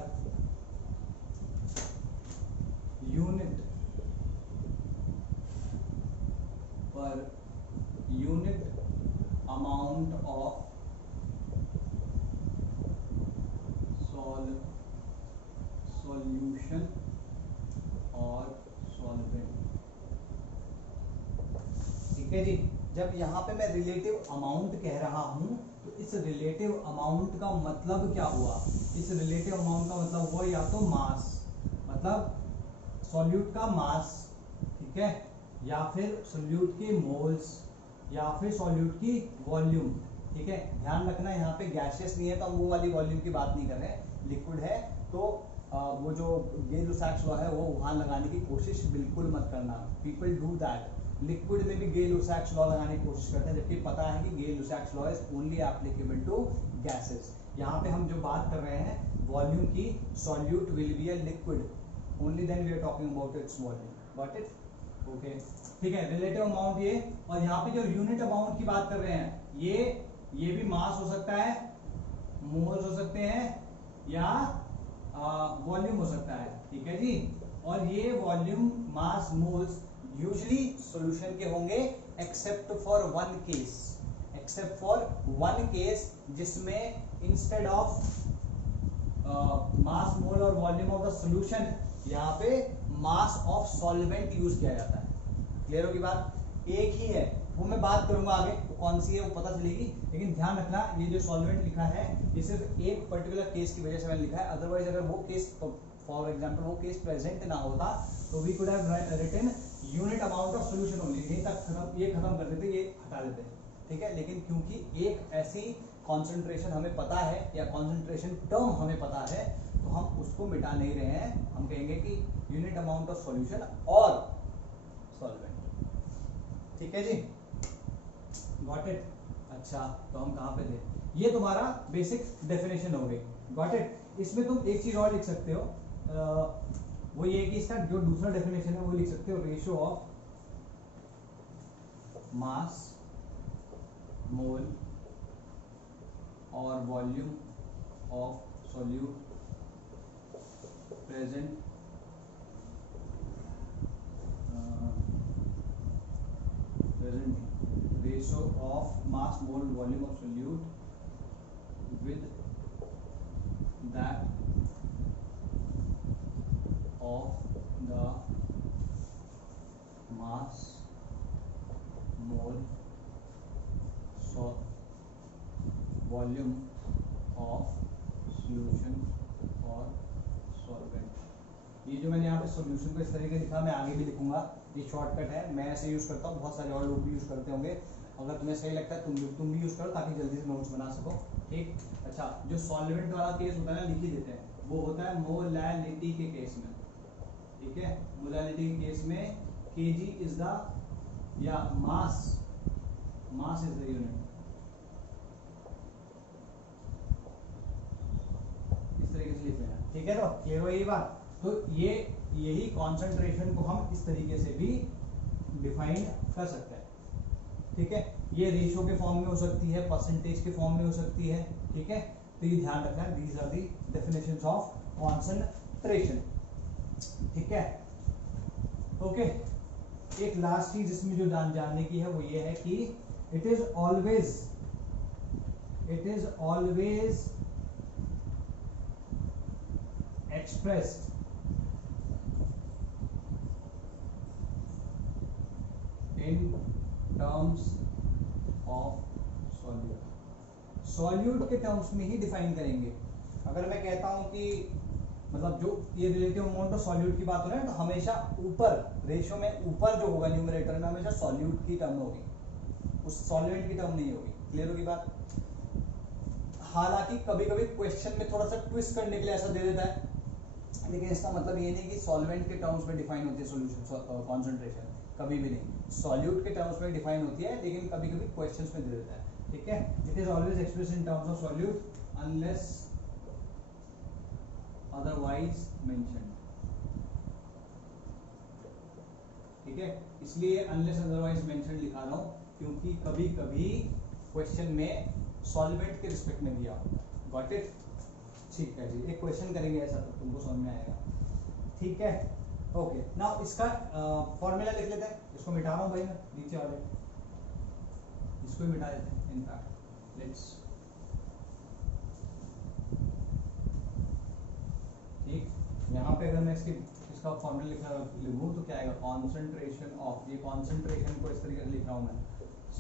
unit amount of solution और सॉल्वेंट। ठीक है जी, जब यहाँ पे मैं रिलेटिव अमाउंट कह रहा हूं तो इस रिलेटिव अमाउंट का मतलब क्या हुआ? इस रिलेटिव अमाउंट का मतलब हुआ या तो मास, मतलब सॉल्यूट का मास, ठीक है, या फिर सॉल्यूट के मोल्स, या फिर सॉल्यूट की वॉल्यूम। ठीक है, ध्यान रखना यहाँ पे गैसियस नहीं है तो हम वो वाली वॉल्यूम की बात नहीं कर रहे हैं, लिक्विड है तो वो जो गेल-लुसाक्स लॉ है वो वहां लगाने की कोशिश बिल्कुल मत करना। पीपल डू दैट, लिक्विड में भी गेल-लुसाक्स लॉ लगाने की कोशिश करते हैं, जबकि पता है कि Gay Lussac's law is only applicable to gases. यहाँ पे हम जो बात कर रहे हैं वॉल्यूम की, solute will be a liquid, only then we are talking about its volume. Got it? Okay, ठीक है, रिलेटिव अमाउंट ये, और यहाँ पे जो यूनिट अमाउंट की बात कर रहे हैं ये भी मास हो सकता है, मोल्स हो सकते हैं, या वॉल्यूम हो सकता है। ठीक है जी, और ये वॉल्यूम, मास, मोल्स यूजुअली सॉल्यूशन के होंगे एक्सेप्ट फॉर वन केस जिसमें इंस्टेड ऑफ मास, मोल और वॉल्यूम ऑफ द सॉल्यूशन यहाँ पे मास ऑफ सॉल्वेंट यूज किया जाता है। क्लियर होगी बात? एक ही है, वो मैं बात करूंगा आगे वो कौन सी है वो पता चलेगी, लेकिन ध्यान रखना ये जो सॉल्वेंट लिखा है ये सिर्फ एक पर्टिकुलर केस की वजह से मैंने लिखा है, अदरवाइज अगर वो केस, फॉर एग्जांपल वो केस प्रेजेंट ना होता तो we could have written unit amount of solution only, यहीं तक खत्म, ये खत्म कर देते, ये हटा देते, ठीक है। लेकिन क्योंकि एक ऐसी कॉन्सेंट्रेशन हमें पता है या कॉन्सेंट्रेशन टर्म हमें पता है तो हम उसको मिटा नहीं रहे हैं, हम कहेंगे कि यूनिट अमाउंट ऑफ सॉल्यूशन और सॉल्वेंट। ठीक है जी, गॉट इट? अच्छा, तो हम कहाँ पे थे? ये तुम्हारा बेसिक डेफिनेशन हो गई, गॉट इट? इसमें तुम एक चीज और लिख सकते हो, वो ये कि इसका जो दूसरा डेफिनेशन है वो लिख सकते हो, रेशियो ऑफ मास, मोल और volume of solute present ratio of mass, mole, volume of solute with that of the mass, mole, volume of solution और सॉल्वेंट। ये जो मैंने यहाँ पे सॉल्यूशन को इस तरीके से लिखा, मैं आगे भी लिखूंगा, ये शॉर्टकट है, मैं ऐसे यूज करता हूँ, बहुत सारे और लोग भी यूज करते होंगे, अगर तुम्हें सही लगता है तुम भी यूज करो ताकि जल्दी से नोट्स बना सको। ठीक, अच्छा, जो सॉल्वेंट वाला केस होता है ना, लिख ही देते हैं, वो होता है मोलैलिटी के केस में। ठीक है, मोलैलिटी के केस में केजी इज द, या मास इज द यूनिट, इस तरीके से लिख लेना। ठीक है, तो क्लियर हो ये बात? तो ये यही कॉन्सेंट्रेशन को हम इस तरीके से भी डिफाइन कर सकते हैं। ठीक है, ये रेशियो के फॉर्म में हो सकती है, परसेंटेज के फॉर्म में हो सकती है। ठीक है, तो ये ध्यान रखना है, these are the definitions of concentration. ठीक है, ओके। एक लास्ट चीज इसमें जो जानने की है वो ये है कि it is always expressed in terms of solute के टर्म्स में ही डिफाइन करेंगे। अगर मैं कहता हूं कि मतलब जो ये रिलेटिव अमाउंट ऑफ सॉल्यूट की बात हो रहा है तो हमेशा ऊपर रेशियो में ऊपर जो होगा न्यूमरेटर में हमेशा सॉल्यूट की टर्म होगी, उस सॉल्वेंट की टर्म नहीं होगी। क्लियर होगी बात? हालांकि कभी कभी क्वेश्चन में थोड़ा सा ट्विस्ट करने के लिए ऐसा दे देता है, लेकिन इसका मतलब ये नहीं कि सॉल्वेंट के टर्म्स में डिफाइन होती है सॉल्यूशन कॉन्सेंट्रेशन, कभी भी नहीं। सॉल्यूट के टर्म्स में डिफाइन होती है, लेकिन कभी कभी क्वेश्चंस में दे देता है। ठीक है, it is always expressed in terms of solute unless otherwise mentioned. ठीक है, इसलिए अनलेस अदरवाइज मेंशन लिखा रहा हूँ, क्योंकि कभी कभी क्वेश्चन में सॉल्वेंट के रिस्पेक्ट में दिया होता है। Got it? ठीक है जी, एक क्वेश्चन करेंगे ऐसा तो तुमको समझ में आएगा। ठीक है, ओके। नाउ इसका फॉर्मूला लिख लेते हैं। इसको मिटा रहा हूँ भाई मैं, नीचे वाले इसको ही मिटा देते हैं। इनफैक्ट लेट्स, ठीक, यहाँ पे अगर मैं इसका फॉर्मूला लिखूँ तो क्या आएगा? कॉन्सेंट्रेशन ऑफ, ये कॉन्सेंट्रेशन को इस तरीके से लिख रहा हूँ मैं,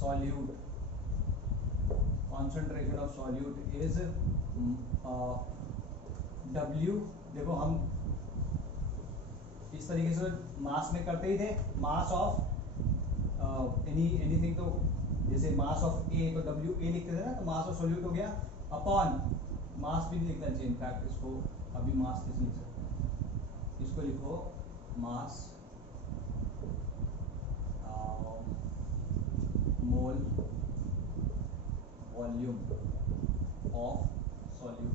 solute, concentration of solute is W। देखो हम इस तरीके से मास में करते ही थे, मास ऑफ एनीथिंग, तो जैसे मास ऑफ ए तो W A लिखते थे ना, तो मास ऑफ सॉल्यूट हो गया अपॉन, मास भी लिखना चाहिए इनफैक्ट, इसको अभी मास किस लिख सकते हैं, इसको लिखो मास मोल वॉल्यूम ऑफ सॉल्यूट,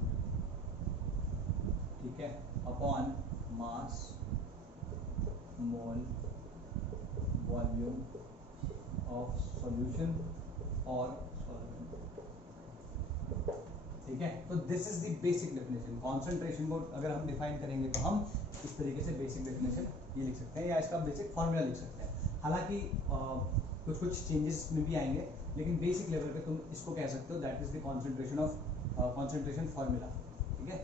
ठीक है, upon mass mole volume of solution और सॉल्वेंट। ठीक है, तो this is the basic definition. Concentration को अगर हम डिफाइन करेंगे तो हम इस तरीके से बेसिक डेफिनेशन ये लिख सकते हैं, या इसका बेसिक फॉर्मूला लिख सकते हैं। हालांकि कुछ कुछ चेंजेस में भी आएंगे, लेकिन बेसिक लेवल पे तुम इसको कह सकते हो that is the concentration of concentration formula. ठीक है,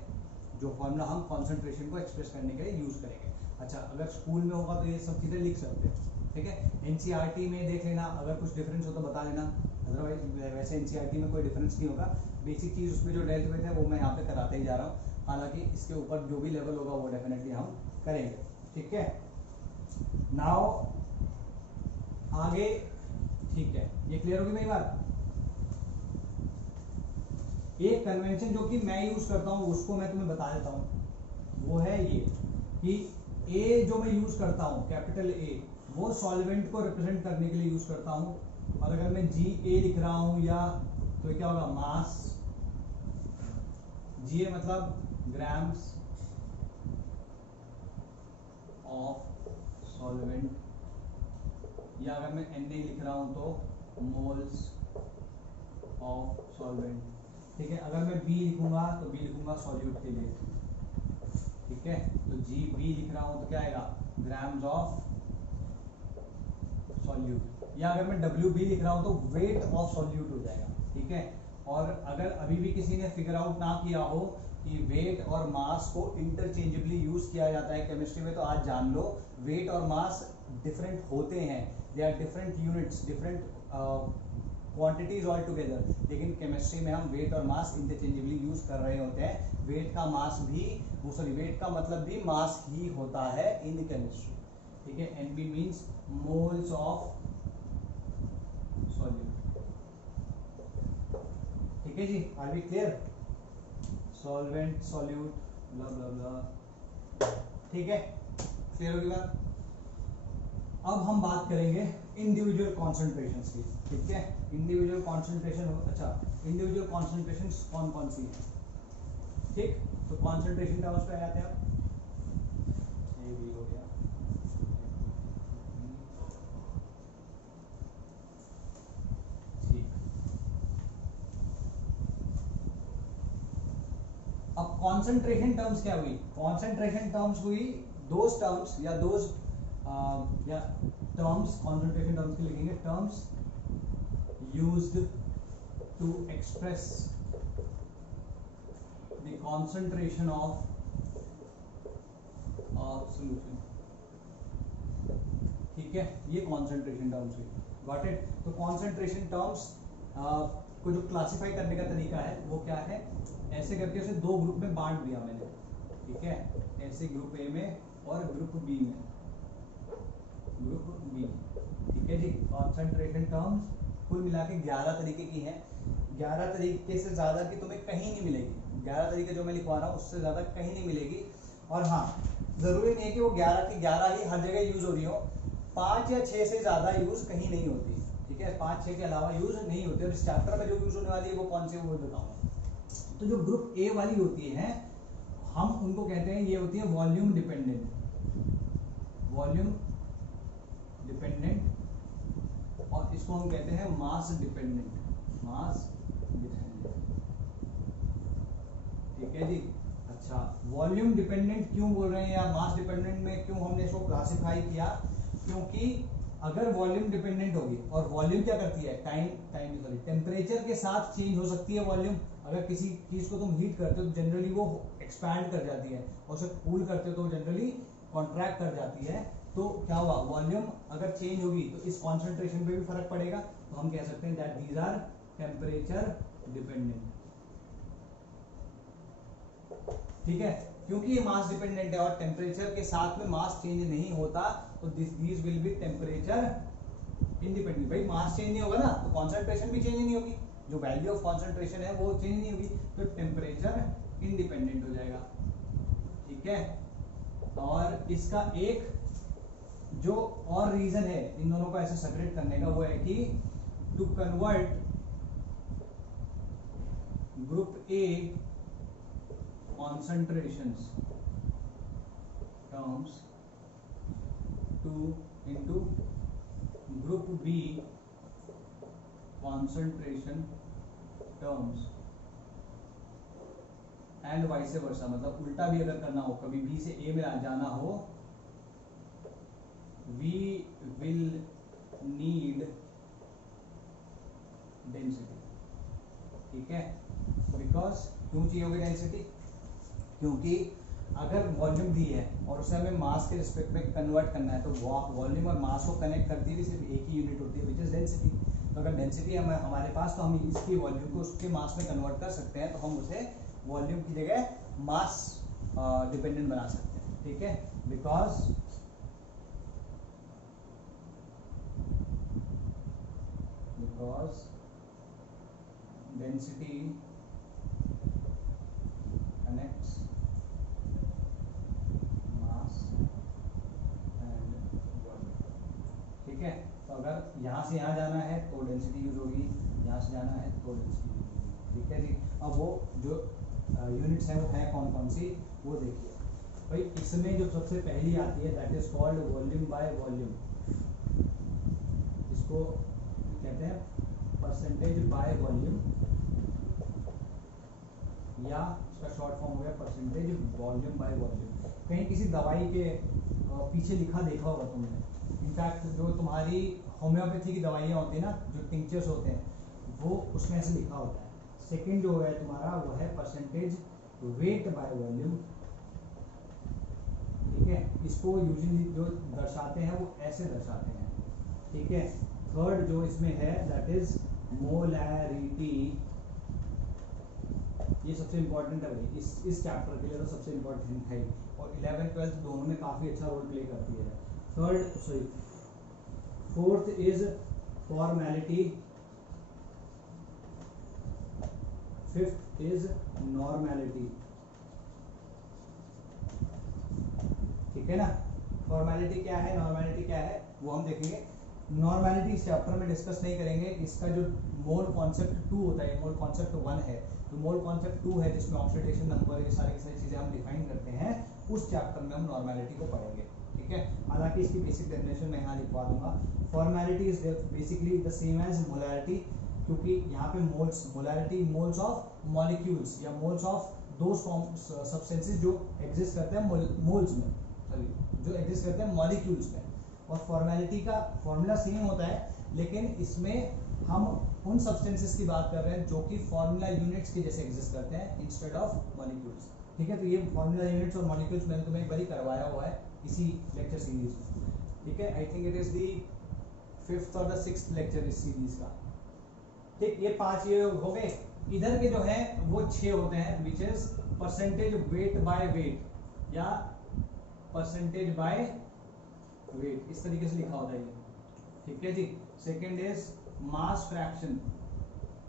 जो फार्मूला हम कॉन्सेंट्रेशन को एक्सप्रेस करने के लिए यूज करेंगे। अच्छा, अगर स्कूल में होगा तो ये सब चीज़ें लिख सकते हो। ठीक है, एनसीईआरटी में देख लेना, अगर कुछ डिफरेंस हो तो बता लेना, अदरवाइज वैसे एनसीईआरटी में कोई डिफरेंस नहीं होगा। बेसिक चीज़ उसमें जो डेल्ट हुए थे वो मैं यहाँ पे कराते ही जा रहा हूँ, हालांकि इसके ऊपर जो भी लेवल होगा वो डेफिनेटली हम करेंगे। ठीक है, नाउ आगे, ठीक है, ये क्लियर होगी मेरी बात? एक कन्वेंशन जो कि मैं यूज करता हूँ उसको मैं तुम्हें बता देता हूँ, वो है ये कि ए जो मैं यूज करता हूँ, कैपिटल ए, वो सॉल्वेंट को रिप्रेजेंट करने के लिए यूज करता हूँ। और अगर मैं जी ए लिख रहा हूँ या तो क्या होगा? मास, जी ए मतलब ग्राम्स ऑफ सॉल्वेंट, या अगर मैं एन ए लिख रहा हूँ तो मोल्स ऑफ सॉल्वेंट। ठीक है, अगर मैं बी लिखूंगा तो बी लिखूंगा सॉल्यूट के लिए। ठीक है, तो जी बी लिख रहा हूं तो क्या आएगा? Grams of solute. या अगर मैं डब्ल्यू बी लिख रहा हूं तो वेट ऑफ सॉल्यूट हो जाएगा। ठीक है, और अगर अभी भी किसी ने फिगर आउट ना किया हो कि वेट और मास को इंटरचेंजेबली यूज किया जाता है केमिस्ट्री में, तो आज जान लो, वेट और मास डिफरेंट होते हैं, they are different units, different quantities all together, लेकिन केमिस्ट्री में हम वेट और मास इंटरचेंजेबली यूज कर रहे होते हैं। वेट का मास भी, वेट का मतलब भी मास ही होता है इन केमिस्ट्री। ठीक है, NB means moles of solute. ठीक है जी, are we clear? Solvent, solute, blah blah blah. ठीक है, क्लियर होगी बात? अब हम बात करेंगे इंडिविजुअल कॉन्सेंट्रेशंस की। ठीक है, इंडिविजुअल कॉन्सेंट्रेशन, अच्छा इंडिविजुअल कॉन्सेंट्रेशंस कौन कौन सी है? ठीक, तो कॉन्सेंट्रेशन टर्म्स पे आते हैं आप, ये भी हो गया। ठीक, अब कॉन्सेंट्रेशन टर्म्स क्या हुई? कॉन्सेंट्रेशन टर्म्स हुई दोज टर्म्स या दोज या टर्म्स, कॉन्सेंट्रेशन टर्म्स के लिखेंगे terms used to express the concentration of a solution। ठीक है, ये concentration terms हुई, got it? तो concentration terms को जो क्लासिफाई करने का तरीका है वो क्या है? ऐसे करके उसे दो ग्रुप में बांट दिया मैंने। ठीक है, ऐसे ग्रुप ए में और ग्रुप बी में, ग्रुप बी। ठीक है जी, कॉन्सेंट्रेशन टर्म्स कुल मिला के 11 तरीके की हैं। 11 तरीके से ज्यादा की तुम्हें कहीं नहीं मिलेगी। 11 तरीके जो मैं लिखवा रहा हूँ उससे ज्यादा कहीं नहीं मिलेगी। और हाँ, जरूरी नहीं है कि वो 11 की 11 ही हर जगह यूज हो रही हो, 5 या 6 से ज्यादा यूज कहीं नहीं होती। ठीक है, 5-6 के अलावा यूज नहीं होती। और इस चैप्टर में जो यूज होने वाली है वो कौन सी है वो बताऊंगा। तो जो ग्रुप ए वाली होती है हम उनको कहते हैं, ये होती है वॉल्यूम डिपेंडेंट, वॉल्यूम डिपेंडेंट, और इसको हम कहते हैं मास डिपेंडेंट, मास डिपेंडेंट। ठीक है जी। अच्छा, वॉल्यूम डिपेंडेंट क्यों बोल रहे हैं या मास डिपेंडेंट में क्यों हमने इसको क्लासिफाई किया, क्योंकि अगर वॉल्यूम डिपेंडेंट होगी, और वॉल्यूम क्या करती है, टेम्परेचर के साथ चेंज हो सकती है वॉल्यूम। अगर किसी चीज को तुम हीट करते हो तो जनरली वो एक्सपैंड कर जाती है, और उसे कूल करते हो तो जनरली कॉन्ट्रैक्ट कर जाती है। तो क्या हुआ, वॉल्यूम अगर चेंज होगी तो इस कॉन्सेंट्रेशन पे भी फर्क पड़ेगा। तो हम कह सकते हैं that these are temperature dependent. ठीक है, क्योंकि ये मास डिपेंडेंट है और टेम्परेचर के साथ में मास चेंज नहीं होता, तो these will be temperature independent. भाई मास चेंज नहीं होगा ना तो कॉन्सेंट्रेशन भी चेंज नहीं होगी, जो वैल्यू ऑफ कॉन्सेंट्रेशन है वो चेंज नहीं होगी, तो टेम्परेचर इंडिपेंडेंट हो जाएगा। ठीक है, और इसका एक जो और रीजन है इन दोनों को ऐसे सेपरेट करने का, वो है कि to convert group A concentrations terms into group B concentration terms and vice versa। मतलब उल्टा भी अगर करना हो, कभी B से A में जाना हो, we will need density। ठीक है, बिकॉज क्यों चाहिए होगी डेंसिटी, क्योंकि अगर वॉल्यूम दी है और उसे हमें मास के रिस्पेक्ट में कन्वर्ट करना है, तो वॉल्यूम और मास को कनेक्ट करती हुई सिर्फ एक ही यूनिट होती है, विच इज डेंसिटी। तो अगर डेंसिटी है हमारे पास, तो हम इसकी वॉल्यूम को उसके मास में कन्वर्ट कर सकते हैं, तो हम उसे वॉल्यूम की जगह मास डिपेंडेंट बना सकते हैं। ठीक है, because density connects mass and volume। ठीक है, तो अगर यहाँ से यहाँ जाना है तो डेंसिटी यूज होगी, यहाँ से जाना है तो डेंसिटी यूज होगी। ठीक है जी। अब वो जो यूनिट्स हैं वो है कौन कौन सी, वो देखिए भाई। इसमें जो सबसे पहली आती है that is called volume by volume. इसको कहते हैं परसेंटेज बाय वॉल्यूम, या इसका शॉर्ट फॉर्म हो गया परसेंटेज वॉल्यूम बाय वॉल्यूम। कहीं किसी दवाई के पीछे लिखा देखा होगा तुमने, इनफैक्ट जो तुम्हारी होम्योपैथी की दवाइयाँ होती है ना, जो टिंक्चर्स होते हैं, वो उसमें ऐसे लिखा होता है। सेकंड जो है तुम्हारा वो है परसेंटेज वेट बाय वॉल्यूम। ठीक है, इसको यूजुअली जो दर्शाते हैं वो ऐसे दर्शाते हैं। ठीक है, थर्ड जो इसमें है दैट इज मोलैरिटी। ये सबसे इंपॉर्टेंट है भाई, इस चैप्टर के लिए तो सबसे इंपॉर्टेंट है, और 11th 12th दोनों में काफी अच्छा रोल प्ले करती है। Fourth is formality, fifth is normality. ठीक है ना, फॉर्मेलिटी क्या है, नॉर्मेलिटी क्या है, वो हम देखेंगे। नॉर्मेलिटी इस चैप्टर में डिस्कस नहीं करेंगे। इसका जो मोल कॉन्सेप्ट 2 होता है, मोल कॉन्सेप्ट 1 है, तो मोल कॉन्सेप्ट 2 है जिसमें ऑक्सीडेशन नंबर, ये सारी की सारी चीजें हम डिफाइन करते हैं, उस चैप्टर में हम नॉर्मेलिटी को पढ़ेंगे। ठीक है, हालांकि इसकी बेसिक डेफिनेशन मैं यहाँ लिखवा दूंगा। Formality is basically the same as molarity, क्योंकि यहाँ पे moles, molarity moles of molecules या मोल्स ऑफ दो सब्सटेंसेस जो एग्जिस्ट करते हैं मोल्स में, सॉरी जो एग्जिस्ट करते हैं मॉलिक्यूल्स में। और फॉर्मेलिटी का फॉर्मूला सेम होता है, लेकिन इसमें हम उन सब्सटेंसेस की बात कर रहे हैं जो कि फॉर्मूला यूनिट्स के जैसे एग्जिस्ट करते हैं इंस्टेड ऑफ मॉलिक्यूल्स। ठीक है, तो ये फॉर्मूला यूनिट्स और मॉलिक्यूल्स मैंने तुम्हें एक बार करवाया हुआ है इसी लेक्चर सीरीज में। ठीक है, I think it is the 5th और द 6th लेक्चर इस सीरीज का। ठीक, ये 5 ये हो गए। इधर के जो है वो 6 होते हैं, which is percentage weight by wait या परसेंटेज बाय वेट, इस तरीके से लिखा होता है ये। ठीक है जी। सेकेंड इज मास फ्रैक्शन,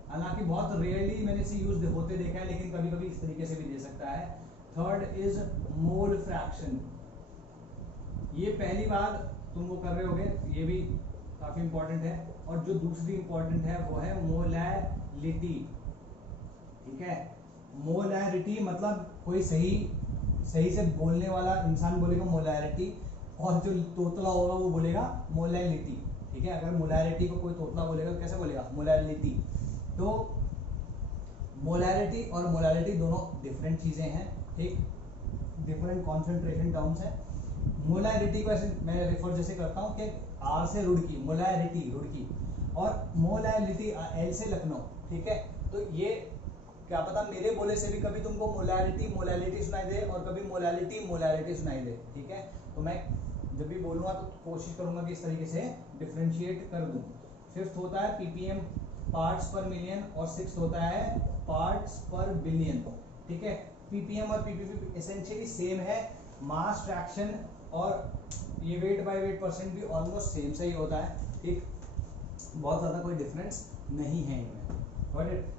हालांकि बहुत रेयरली मैंने इसे यूज होते देखा है, लेकिन कभी कभी इस तरीके से भी दे सकता है। थर्ड इज मोल फ्रैक्शन, ये पहली बार तुम वो कर रहे होगे, ये भी काफी इंपॉर्टेंट है। और जो दूसरी इंपॉर्टेंट है वो है मोलैरिटी। ठीक है, मोलैरिटी मतलब कोई सही से बोलने वाला इंसान बोलेगा मोलैरिटी, और जो तोतला होगा वो बोलेगा मोलैलिटी, ठीक है। अगर मोलैलिटी को कोई तोतला बोलेगा तो कैसे बोलेगा, मोलैलिटी। तो मोलैलिटी और मोलैलिटी दोनों डिफरेंट चीजें हैं, ठीक, डिफरेंट कॉन्सेंट्रेशन टर्म्स है। मोलैलिटी को ऐसे मैं रेफर जैसे करता हूँ कि आर से रुड़की, मोलैलिटी रुड़की, और मोलैलिटी एल से लखनऊ, ठीक है। तो ये क्या पता मेरे बोले से भी कभी तुमको मोलैलिटी मोलैलिटी सुनाई दे और कभी मोलैलिटी मोलैलिटी सुनाई दे, ठीक है। तो मैं जब भी बोलूंगा तो कोशिश करूंगा कि इस तरीके से डिफरेंशिएट कर दूं। फिफ्थ होता है पीपीएम, पार्ट्स पर मिलियन, और सिक्स्थ होता है पार्ट्स पर बिलियन, ठीक है। पीपीएम और पीपीपी एसेंशियली सेम है, मास फ्रैक्शन और ये वेट बाय वेट परसेंट भी ऑलमोस्ट सेम से ही होता है, ठीक, बहुत ज़्यादा कोई डिफरेंस नहीं है इनमें।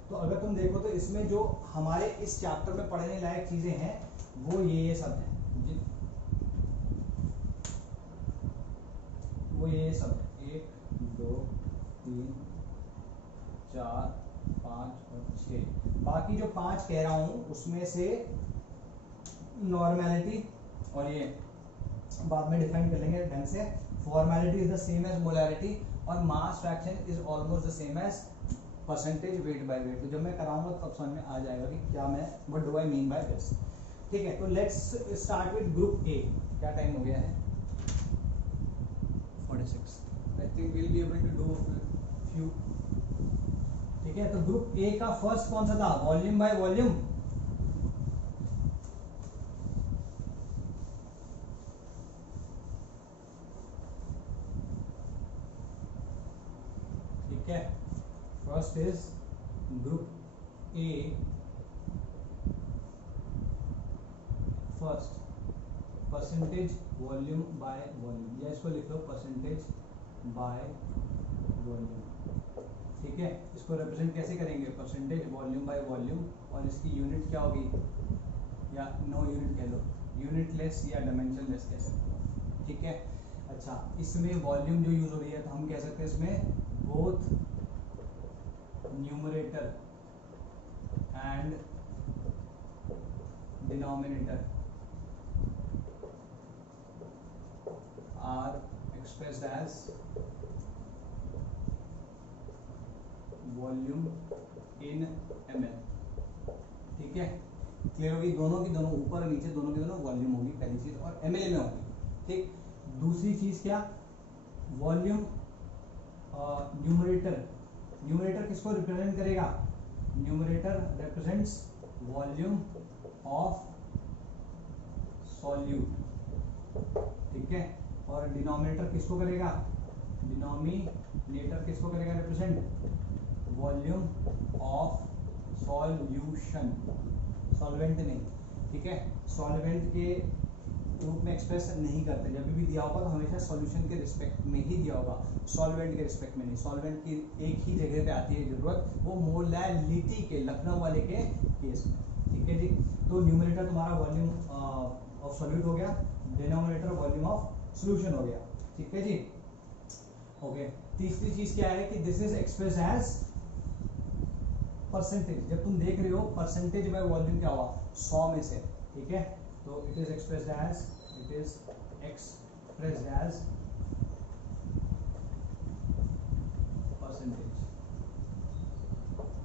तो अगर तुम देखो तो इसमें जो हमारे इस चैप्टर में पढ़ने लायक चीजें हैं वो ये सब हैं, वो ये सब है, 1 2 3 4 5 और 6। बाकी जो 5 कह रहा हूं उसमें से नॉर्मेलिटी और ये बाद में डिफाइन कर लेंगे ढंग से। Formality is the same as molarity और mass fraction is almost the same as percentage weight by weight. तो जब मैं कराऊंगा तब समझ में आ जाएगा कि क्या मैं what do I mean by this, ठीक है। तो let's start with group A. क्या टाइम हो गया है, 46। I think we'll be able to do few, ठीक है। तो ग्रुप ए का फर्स्ट कौन सा था, वॉल्यूम बाय वॉल्यूम, ठीक है। First is group A, first percentage volume by volume, या इसको लिख लो परसेंटेज बाय वॉल्यूम, ठीक है। इसको रिप्रेजेंट कैसे करेंगे, परसेंटेज वॉल्यूम बाय वॉल्यूम, और इसकी यूनिट क्या होगी, या नो यूनिट कह लो, यूनिटलेस या डायमेंशनलेस कह सकते हो, ठीक है। अच्छा, इसमें वॉल्यूम जो यूज हो रही है तो हम कह सकते हैं इसमें both numerator and denominator are expressed as volume in ml, ठीक है। क्लियर होगी, दोनों की दोनों ऊपर और नीचे दोनों की दोनों वॉल्यूम होगी पहली चीज, और ml में होगी, ठीक। दूसरी चीज क्या, वॉल्यूम न्यूमरेटर, न्यूमरेटर किसको रिप्रेजेंट करेगा, numerator represents volume of solute, ठीक है। और डिनोमिनेटर किसको करेगा, डिनोमिनेटर किसको करेगा represent, volume of solution, solvent नहीं, ठीक है। सॉल्वेंट के रूप में एक्सप्रेस नहीं करते, जब भी दिया होगा तो हमेशा सॉल्यूशन के रिस्पेक्ट में ही दिया होगा, सॉल्वेंट के रिस्पेक्ट में नहीं। सॉल्वेंट की एक ही जगह पे आती है जरूरत, वो मोलैलिटी के, लखनऊ वाले के केस में, ठीक है जी। तो न्यूमरेटर तुम्हारा वॉल्यूम ऑफ सॉल्यूट हो गया, डिनोमिनेटर वॉल्यूम ऑफ सॉल्यूशन हो गया, ठीक है जी, ओके। तीसरी चीज क्या है कि this is express as percentage, जब तुम देख रहे हो परसेंटेज बाय वॉल्यूम क्या हुआ, 100 में से, ठीक है। तो it is expressed as percentage,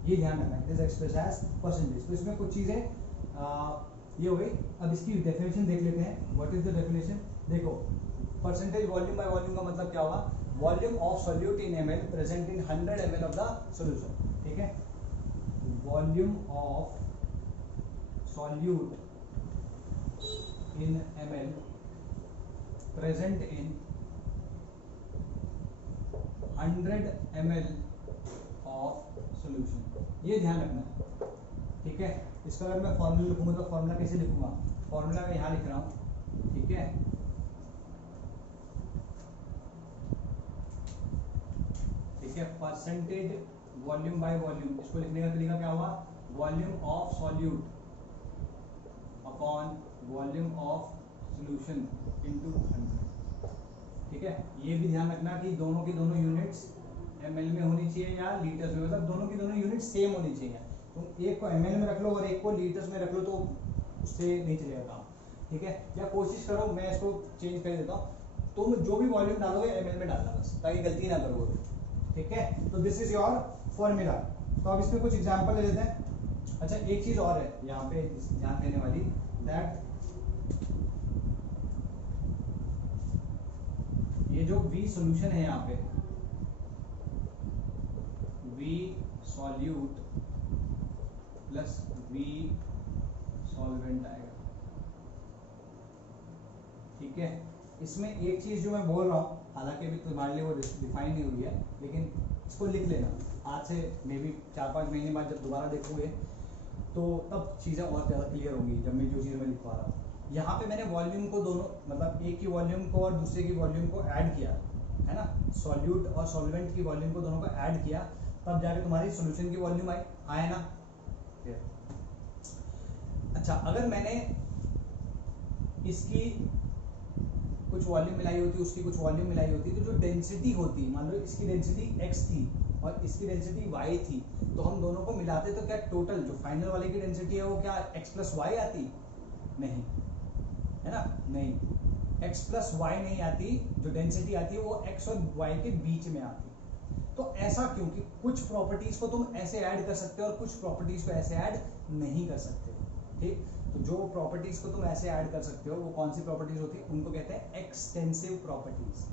ये ध्यान रखना, it is expressed as percentage. तो इसमें कुछ चीजें ये हो गई। अब इसकी डेफिनेशन देख लेते हैं, व्हाट इज द डेफिनेशन। देखो, परसेंटेज वॉल्यूम बाय वॉल्यूम का मतलब क्या होगा, volume of solute in ml present in 100 ml of the solution, ठीक है। Volume of solute in ml present in 100 ml of solution, ये ध्यान रखना है, ठीक है। इसका अगर मैं फॉर्मूला लिखूंगा तो फॉर्मूला कैसे लिखूंगा, फॉर्मूला मैं यहाँ लिख रहा हूँ, ठीक है। ठीक है, परसेंटेज वॉल्यूम बाय वॉल्यूम, इसको लिखने का तरीका क्या हुआ, volume of solute upon volume of solution into 100, ठीक है। ये भी ध्यान रखना कि दोनों की दोनों यूनिट्स ml में होनी चाहिए या लीटर्स में, मतलब दोनों की दोनों यूनिट सेम होनी चाहिए। तुम एक को ml में रख लो और एक को लीटर्स में रख लो तो उससे नहीं चलेगा काम, ठीक है। या कोशिश करो, मैं इसको चेंज कर देता हूँ, तुम जो भी वॉल्यूम डालोगे ml में डालना बस, ताकि गलती ना करो, ठीक है। तो दिस इज योर फॉर्मूला। तो अब इसमें कुछ एग्जांपल ले लेते हैं। अच्छा एक चीज और है यहाँ पे ध्यान देने वाली, दैट ये जो V सॉल्यूशन है यहाँ पे, V solute plus V solvent आएगा, ठीक है। इसमें एक चीज जो मैं बोल रहा हूँ, हालांकि अभी तुम्हारे लिए वो डिफाइन नहीं हुई है, लेकिन इसको लिख लेना। आज से मे बी 4-5 महीने बाद जब दोबारा देखोगे तो तब चीज़ें और ज़्यादा क्लियर होंगी, जब मैं जो चीज़ मैं लिखवा रहा हूँ। यहाँ पे मैंने वॉल्यूम को दोनों, मतलब एक की वॉल्यूम को और दूसरे की वॉल्यूम को ऐड किया है ना, सॉल्यूट और सॉल्वेंट की वॉल्यूम को दोनों को ऐड किया, तब जाके तुम्हारी सॉल्यूशन की वॉल्यूम आए ना। अच्छा अगर मैंने इसकी कुछ वॉल्यूम मिलाई होती, उसकी कुछ वॉल्यूम मिलाई होती, तो जो डेंसिटी होती, मान लो इसकी डेंसिटी x थी और इसकी डेंसिटी y थी, तो हम दोनों को मिलाते तो क्या टोटल जो फाइनल वाले की डेंसिटी है वो क्या x प्लस वाई आती? नहीं, है ना, नहीं, x प्लस वाई नहीं आती। जो डेंसिटी आती है वो x और y के बीच में आती। तो ऐसा क्योंकि कुछ प्रॉपर्टीज को तुम ऐसे ऐड कर सकते हो और कुछ प्रॉपर्टीज को ऐसे ऐड नहीं कर सकते, ठीक। तो जो प्रॉपर्टीज को तुम ऐसे ऐड कर सकते हो वो कौन सी प्रॉपर्टीज होती है, उनको कहते हैं extensive properties.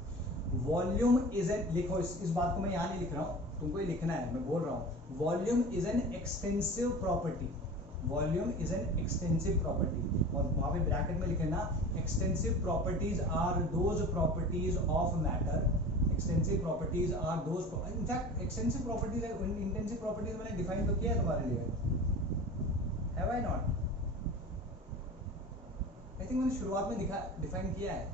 Volume is N, लिखो इस बात को मैं यहाँ नहीं लिख रहा हूँ, तुमको ये लिखना है, मैं बोल रहा हूँ। Volume is an extensive property, volume is an extensive property, और वहां पे ब्रैकेट में लिखना extensive properties are those properties of matter. Extensive properties are those, in fact extensive properties, intensive properties मैंने डिफाइन तो किया है तुम्हारे लिए, have I not? I think मैंने शुरुआत में डिफाइन किया है,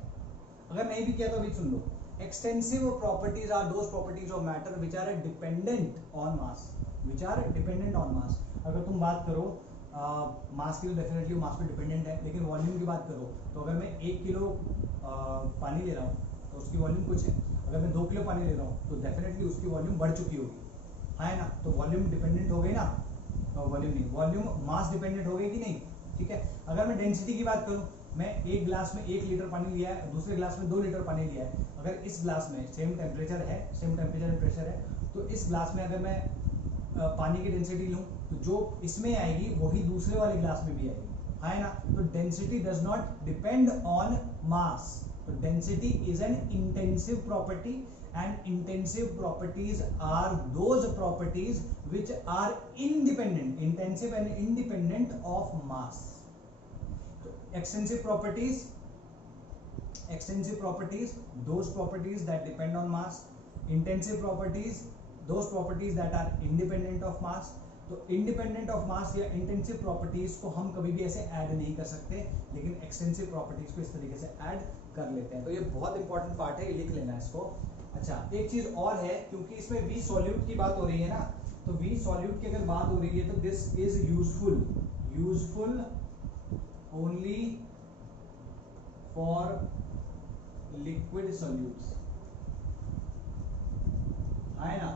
अगर नहीं भी किया तो अभी सुन लो। Extensive properties are those properties of matter which are dependent on mass, which are dependent on mass. अगर तुम बात करो मास की, तो डेफिनेटली मास पे डिपेंडेंट है, लेकिन वॉल्यूम की बात करो तो अगर मैं 1 किलो पानी ले रहा हूँ तो उसकी वॉल्यूम कुछ है, अगर मैं 2 किलो पानी ले रहा हूँ तो डेफिनेटली उसकी वॉल्यूम बढ़ चुकी होगी, है ना। तो वॉल्यूम डिपेंडेंट हो गई ना, वॉल्यूम नहीं, वॉल्यूम मास डिपेंडेंट हो गई कि नहीं, ठीक है। अगर मैं डेंसिटी की बात करूं, मैं एक ग्लास में 1 लीटर पानी लिया है, दूसरे ग्लास में 2 लीटर पानी लिया है, अगर इस ग्लास में सेम टेम्परेचर है, सेम टेम्परेचर एंड प्रेशर है, तो इस ग्लास में अगर मैं पानी की डेंसिटी लूं तो जो इसमें आएगी वही दूसरे वाले ग्लास में भी आएगी, है ना। तो density does not depend on mass. तो density is an intensive property, and intensive properties are those properties which are independent, intensive and independent of mass. Extensive properties, those properties that depend on mass. Intensive properties, those properties that are independent of mass. तो independent of mass या intensive properties को हम कभी भी ऐसे add नहीं कर सकते, लेकिन एक्सटेंसिव प्रॉपर्टीज को इस तरीके से ऐड कर लेते हैं। तो ये बहुत इंपॉर्टेंट पार्ट है, ये लिख लेना इसको। अच्छा एक चीज और है, क्योंकि इसमें वी सॉल्यूट की बात हो रही है ना, तो वी सॉल्यूट की अगर बात हो रही है तो this is useful only for liquid solutes, है ना,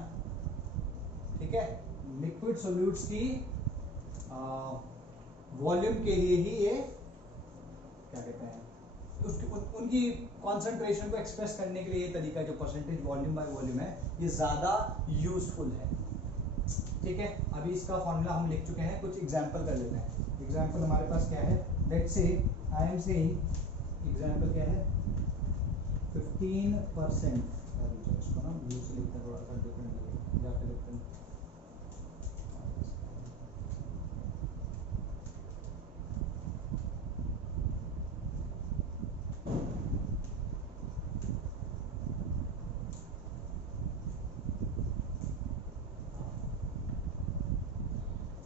ठीक है। लिक्विड सॉल्यूट्स की वॉल्यूम के लिए ही ये क्या कहते हैं, उनकी कॉन्सेंट्रेशन को एक्सप्रेस करने के लिए ये तरीका जो परसेंटेज वॉल्यूम बाय वॉल्यूम है, ये ज्यादा यूजफुल है, ठीक है। अभी इसका फॉर्मूला हम लिख चुके हैं, कुछ एग्जांपल कर लेते हैं। एग्जांपल हमारे पास क्या है, let's say I am saying example क्या है, 15%, इसको ना ब्लू से लिखते हैं, थोड़ा सा डिफरेंट लगेगा, जाके लिखते हैं।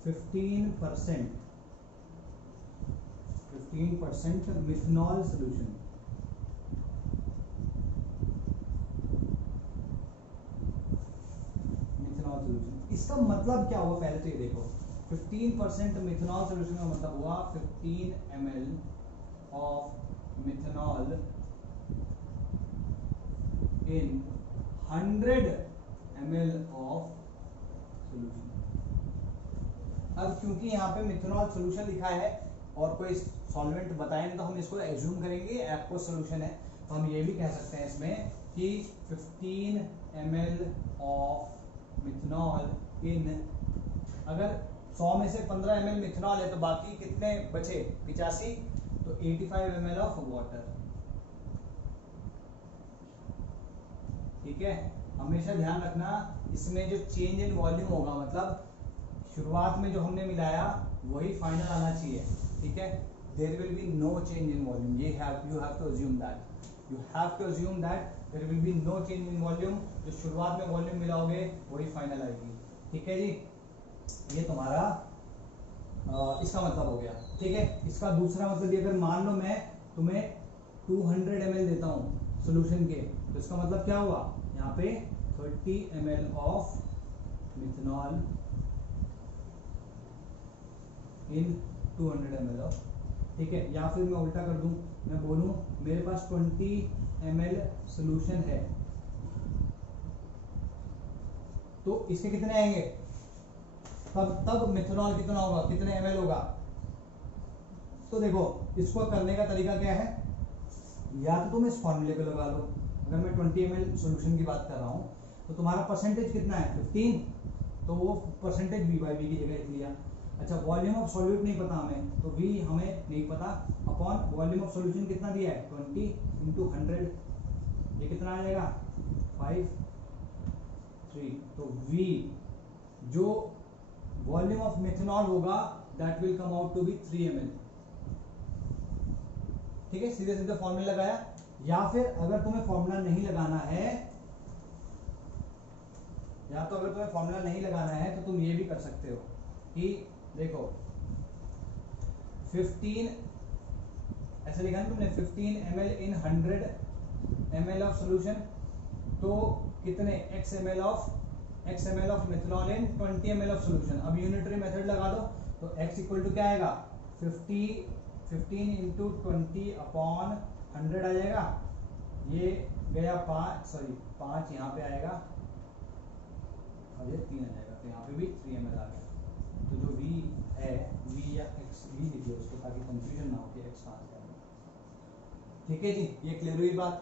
फिफ्टीन परसेंट मिथनॉल सोल्यूशन, इसका मतलब क्या हुआ पहले तो ये देखो। 15% मिथनॉल सोल्यूशन का मतलब हुआ 15 ml of methanol in 100 ml of solution. अब क्योंकि यहाँ पे मिथनॉल सोल्यूशन लिखा है और कोई सॉल्वेंट बताया नहीं, तो हम इसको एज्यूम करेंगे एक्वस सोल्यूशन है। तो हम ये भी कह सकते हैं इसमें कि 15 ml ऑफ मिथनॉल इन, अगर 100 में से 15 ml मिथनॉल है तो बाकी कितने बचे 85, तो 85 ml ऑफ वाटर। ठीक है, हमेशा ध्यान रखना इसमें जो चेंज इन वॉल्यूम होगा, मतलब शुरुआत में जो हमने मिलाया वही फाइनल आना चाहिए। ठीक है, there will be no change in volume, ये you have to assume that, you have to assume that there will be no change in volume, जो शुरुआत में वॉल्यूम मिलाओगे वही फाइनल आएगी। ठीक है जी, ये तुम्हारा इसका मतलब हो गया। ठीक है, इसका दूसरा मतलब ये, अगर मान लो मैं तुम्हें 200 ml देता हूँ सोल्यूशन के, तो इसका मतलब क्या हुआ, यहाँ पे 30 ml of methanol in 200 ml of. ठीक है, या फिर मैं उल्टा कर दूं, मैं बोलूं मेरे पास 20 ml सोल्यूशन है, तो इसके कितने आएंगे, तब मिथनॉल कितना होगा, कितने ml होगा। तो देखो इसको करने का तरीका क्या है, या तो तुम इस फॉर्मूले को लगा लो, अगर मैं 20 ml सोल्यूशन की बात कर रहा हूं तो तुम्हारा परसेंटेज कितना है 15, तो वो परसेंटेज v बाई वी की जगह लिख लिया। अच्छा, वॉल्यूम ऑफ सॉल्यूट नहीं पता हमें, तो v हमें नहीं पता, अपॉन वॉल्यूम ऑफ सॉल्यूशन कितना दिया है 20 इंटू 100, ये कितना आ जाएगा 5 3, तो v जो वॉल्यूम ऑफ मिथनॉल होगा that will come out to be 3 ml। ठीक है, सीधे सीधे फॉर्मूला लगाया, या फिर अगर तुम्हें फॉर्मूला नहीं लगाना है, या तो अगर तुम्हें फॉर्मूला नहीं लगाना है तो तुम ये भी कर सकते हो कि देखो 15 ऐसे लिखा ना तुमने, 15 ml in 100 ml of solution, तो कितने x ml of methanol in 20 ml of solution. अब यूनिटरी मेथड लगा दो, तो x इक्वल टू क्या आएगा 15 इंटू 20 अपॉन 100 आ जाएगा, ये गया 5 यहाँ पे आएगा और ये 3 आ जाएगा, तो यहाँ पे भी 3 ml आ गया। तो जो v है, v या x v लिखिए उसको, ताकि कंफ्यूजन ना हो कि x कहाँ से आएगा। ठीक है जी, ये क्लियर हुई बात।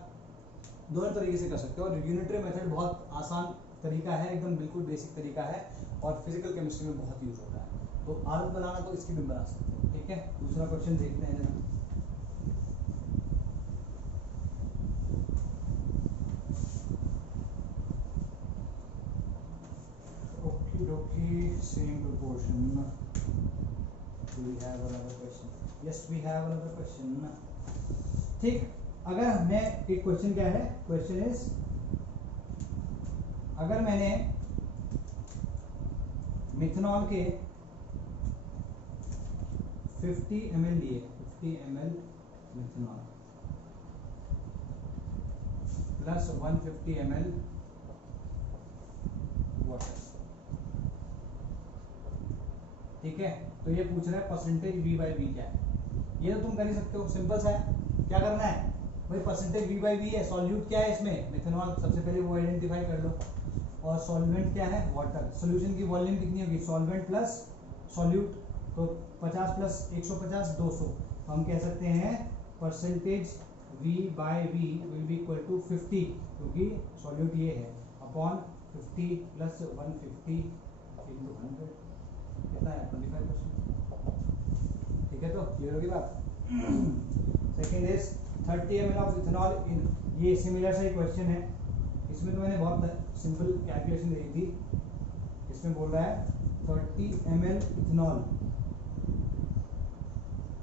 दोनों तरीके से कर सकते हो, और यूनिटरी मेथड बहुत आसान तरीका है, एकदम बिल्कुल बेसिक तरीका है, और फिजिकल केमिस्ट्री में बहुत यूज होता है। तो आदत बनाना तो इसकी भी बना सकते हो। ठीक है, दूसरा क्वेश्चन देखते हैं जरा। Same proportion. Do we have another question? Yes, we have another question. ठीक, अगर मैं एक क्वेश्चन क्या है, क्वेश्चन इज, अगर मैंने मिथनॉल के 50 ml लिए, 50 ml methanol plus 150 ml water. ठीक है, तो ये पूछ रहा है परसेंटेज v बाई वी क्या है। ये तो तुम कर ही सकते हो, सिंपल सा है। क्या करना है भाई, परसेंटेज v बाई वी है, सॉल्यूट क्या है इसमें मिथनॉल, सबसे पहले वो आइडेंटिफाई कर लो, और सॉल्वेंट क्या है वाटर। सोल्यूशन की वॉल्यूम कितनी होगी, सॉल्वेंट प्लस सॉल्यूट, तो 50 प्लस 150 200, तो हम कह सकते हैं percentage v by we will be equal to 50, क्योंकि सॉल्यूट ये है, अपॉन 50 प्लस 150 इंटू 100, कितना है 25%। ठीक है, तो क्लियर होगी बात। Second is 30 ml of ethanol इन, ये सिमिलर सा ही क्वेश्चन है, इसमें तो मैंने बहुत सिंपल कैलकुलेशन दी थी। इसमें बोल रहा है 30 ml इथेनॉल,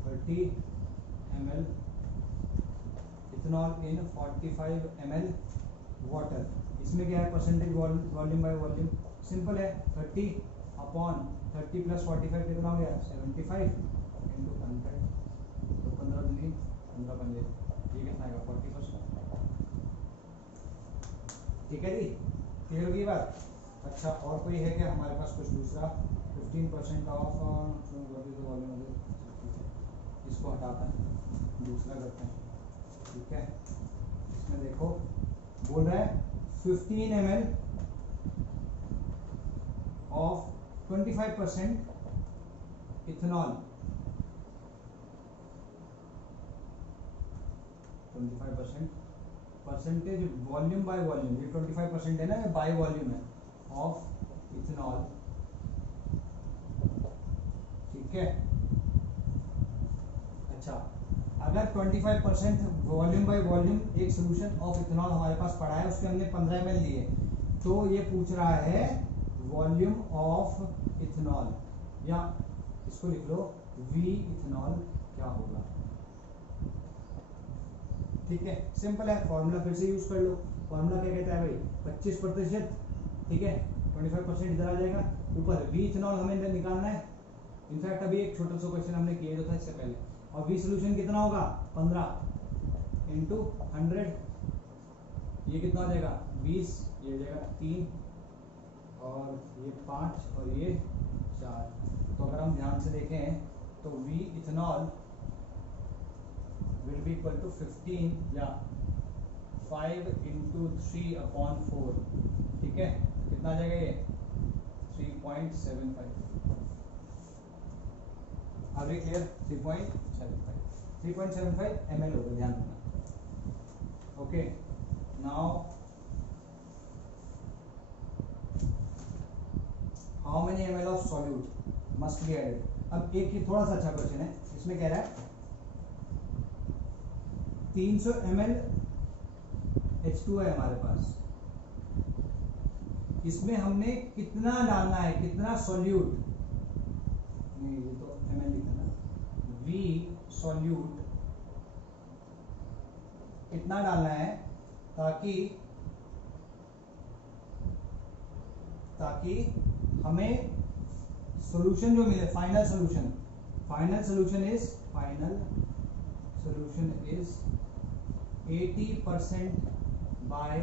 30 ml इथेनॉल इन 45 ml वाटर। इसमें क्या है percentage volume by volume, simple है, 30 अपॉन 30 प्लस 45 कितना हो गया 75 इंटू 100, तो 15 दूनी 15 पंजे, ये कितना आएगा 40%। ठीक है जी, क्लियर होगी बात। अच्छा, और कोई है क्या हमारे पास कुछ दूसरा, 15% ऑफ वॉल्यूम, इसको हटाते हैं, दूसरा करते हैं। ठीक है, इसमें देखो बोल रहा है 15 ml of 25% ethanol, 25% percentage volume by volume, ये 25% है ना, ये बाय वॉल्यूम है ऑफ इथेनॉल, ठीक है। अच्छा, अगर 25% वॉल्यूम बाय वॉल्यूम एक सोल्यूशन ऑफ इथेनॉल हमारे पास पड़ा है, उसके हमने 15 ml लिए, तो ये पूछ रहा है वॉल्यूम ऑफ इथेनॉल, या इसको लिख लो V इथेनॉल क्या होगा, ठीक है। सिंपल है, फॉर्मूला फिर से यूज कर लो। फॉर्मूला क्या कहता है भाई, 25%, ठीक है, 25% इधर आ जाएगा, ऊपर V इथेनॉल हमें निकालना है। इनफैक्ट अभी एक छोटा सा क्वेश्चन हमने किया था इससे पहले, और V सोल्यूशन कितना होगा, 15 इंटू 100, ये कितना हो जाएगा 20, ये हो जाएगा 3, और ये 5, और ये 4। तो अगर हम ध्यान से देखें तो V ethanol will be equal to 15 या 5 into 3/4, ठीक है, कितना आ जाएगा ये 3.75। आगे क्लियर, 3.75 ml होगा, ध्यान रखना। Okay, now how many ml of solute must be added. अब एक ही थोड़ा सा अच्छा क्वेश्चन है, इसमें कह रहा है 300 ml H2 है हमारे पास, इसमें हमने कितना डालना है, कितना सॉल्यूट, नहीं ये तो ml लिखा ना, V सॉल्यूट कितना डालना है ताकि हमें सॉल्यूशन जो मिले, final solution is 80% by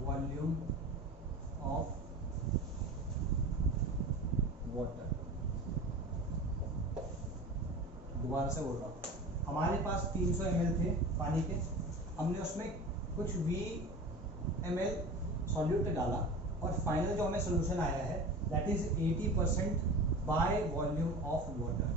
volume of water. दोबारा से बोल रहा हूँ, हमारे पास 300 ml थे पानी के, हमने उसमें कुछ 20 ml सॉल्यूट डाला, और फाइनल जो हमें सोल्यूशन आया है that is 80% by volume of water,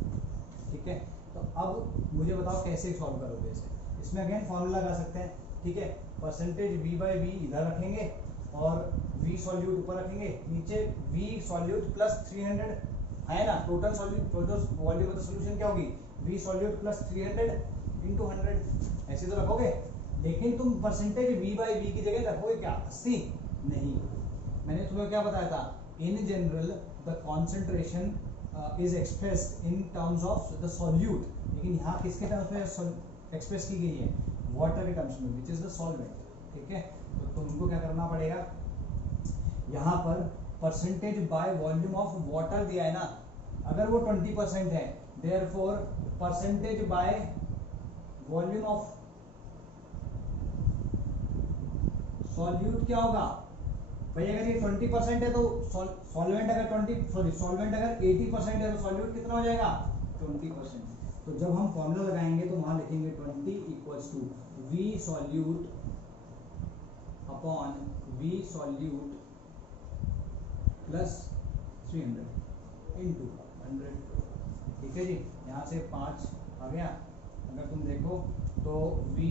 ठीक है। तो अब मुझे बताओ कैसे सॉल्व करोगे इसे। इसमें अगेन फॉर्मूला लगा सकते हैं, ठीक है, परसेंटेज V बाय V इधर रखेंगे और V सॉल्यूट ऊपर रखेंगे, नीचे V सॉल्यूट प्लस 300 है ना, total solute, total volume of the solution क्या होगी, V सॉल्यूट प्लस 300 इंटू 100, ऐसे तो रखोगे। लेकिन तुम परसेंटेज V बाय V की जगह रखोगे क्या 80? नहीं, मैंने तुम्हें क्या बताया था, in general the concentration is expressed in terms of the solute, लेकिन यहाँ किसके टर्म्स में एक्सप्रेस की गई है, वाटर के टर्म्स में, विच इज द सॉल्वेंट, ठीक है। तो तुमको क्या करना पड़ेगा, यहाँ पर percentage by volume of water दिया है ना, अगर वो 20% है, therefore percentage by volume of solute क्या होगा भाई, अगर ये 20% है तो सॉल्वेंट अगर सॉल्वेंट अगर 80% है तो सॉल्यूट कितना हो जाएगा 20%। तो जब हम फॉर्मूला लगाएंगे तो वहां लिखेंगे 20 equals to V solute upon V solute plus 300 into 100, ठीक है जी। यहाँ से 5 आ गया, अगर तुम देखो तो V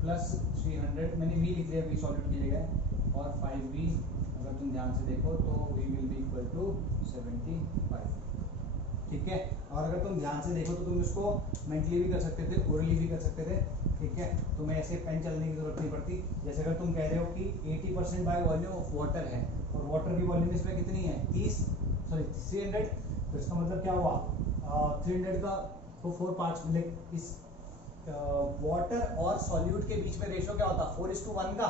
प्लस 300, मैंने V लिख लिया V सॉल्यूट की जगह, और 5V, अगर तुम ध्यान से देखो तो V will be equal to 75, ठीक है। और अगर तुम ध्यान से देखो तो तुम इसको मेंटली भी कर सकते थे, ओरली भी कर सकते थे, ठीक है। तुम्हें ऐसे पेन चलने की जरूरत नहीं पड़ती। जैसे अगर तुम कह रहे हो कि 80% बाय वॉल्यूम ऑफ वाटर है, और वाटर की वॉल्यूम इसमें कितनी है 300, तो इसका मतलब क्या हुआ 300 का को 4 पार्ट्स मिले। इस वाटर और सॉल्यूट के बीच में रेशियो क्या होता 4:1 का,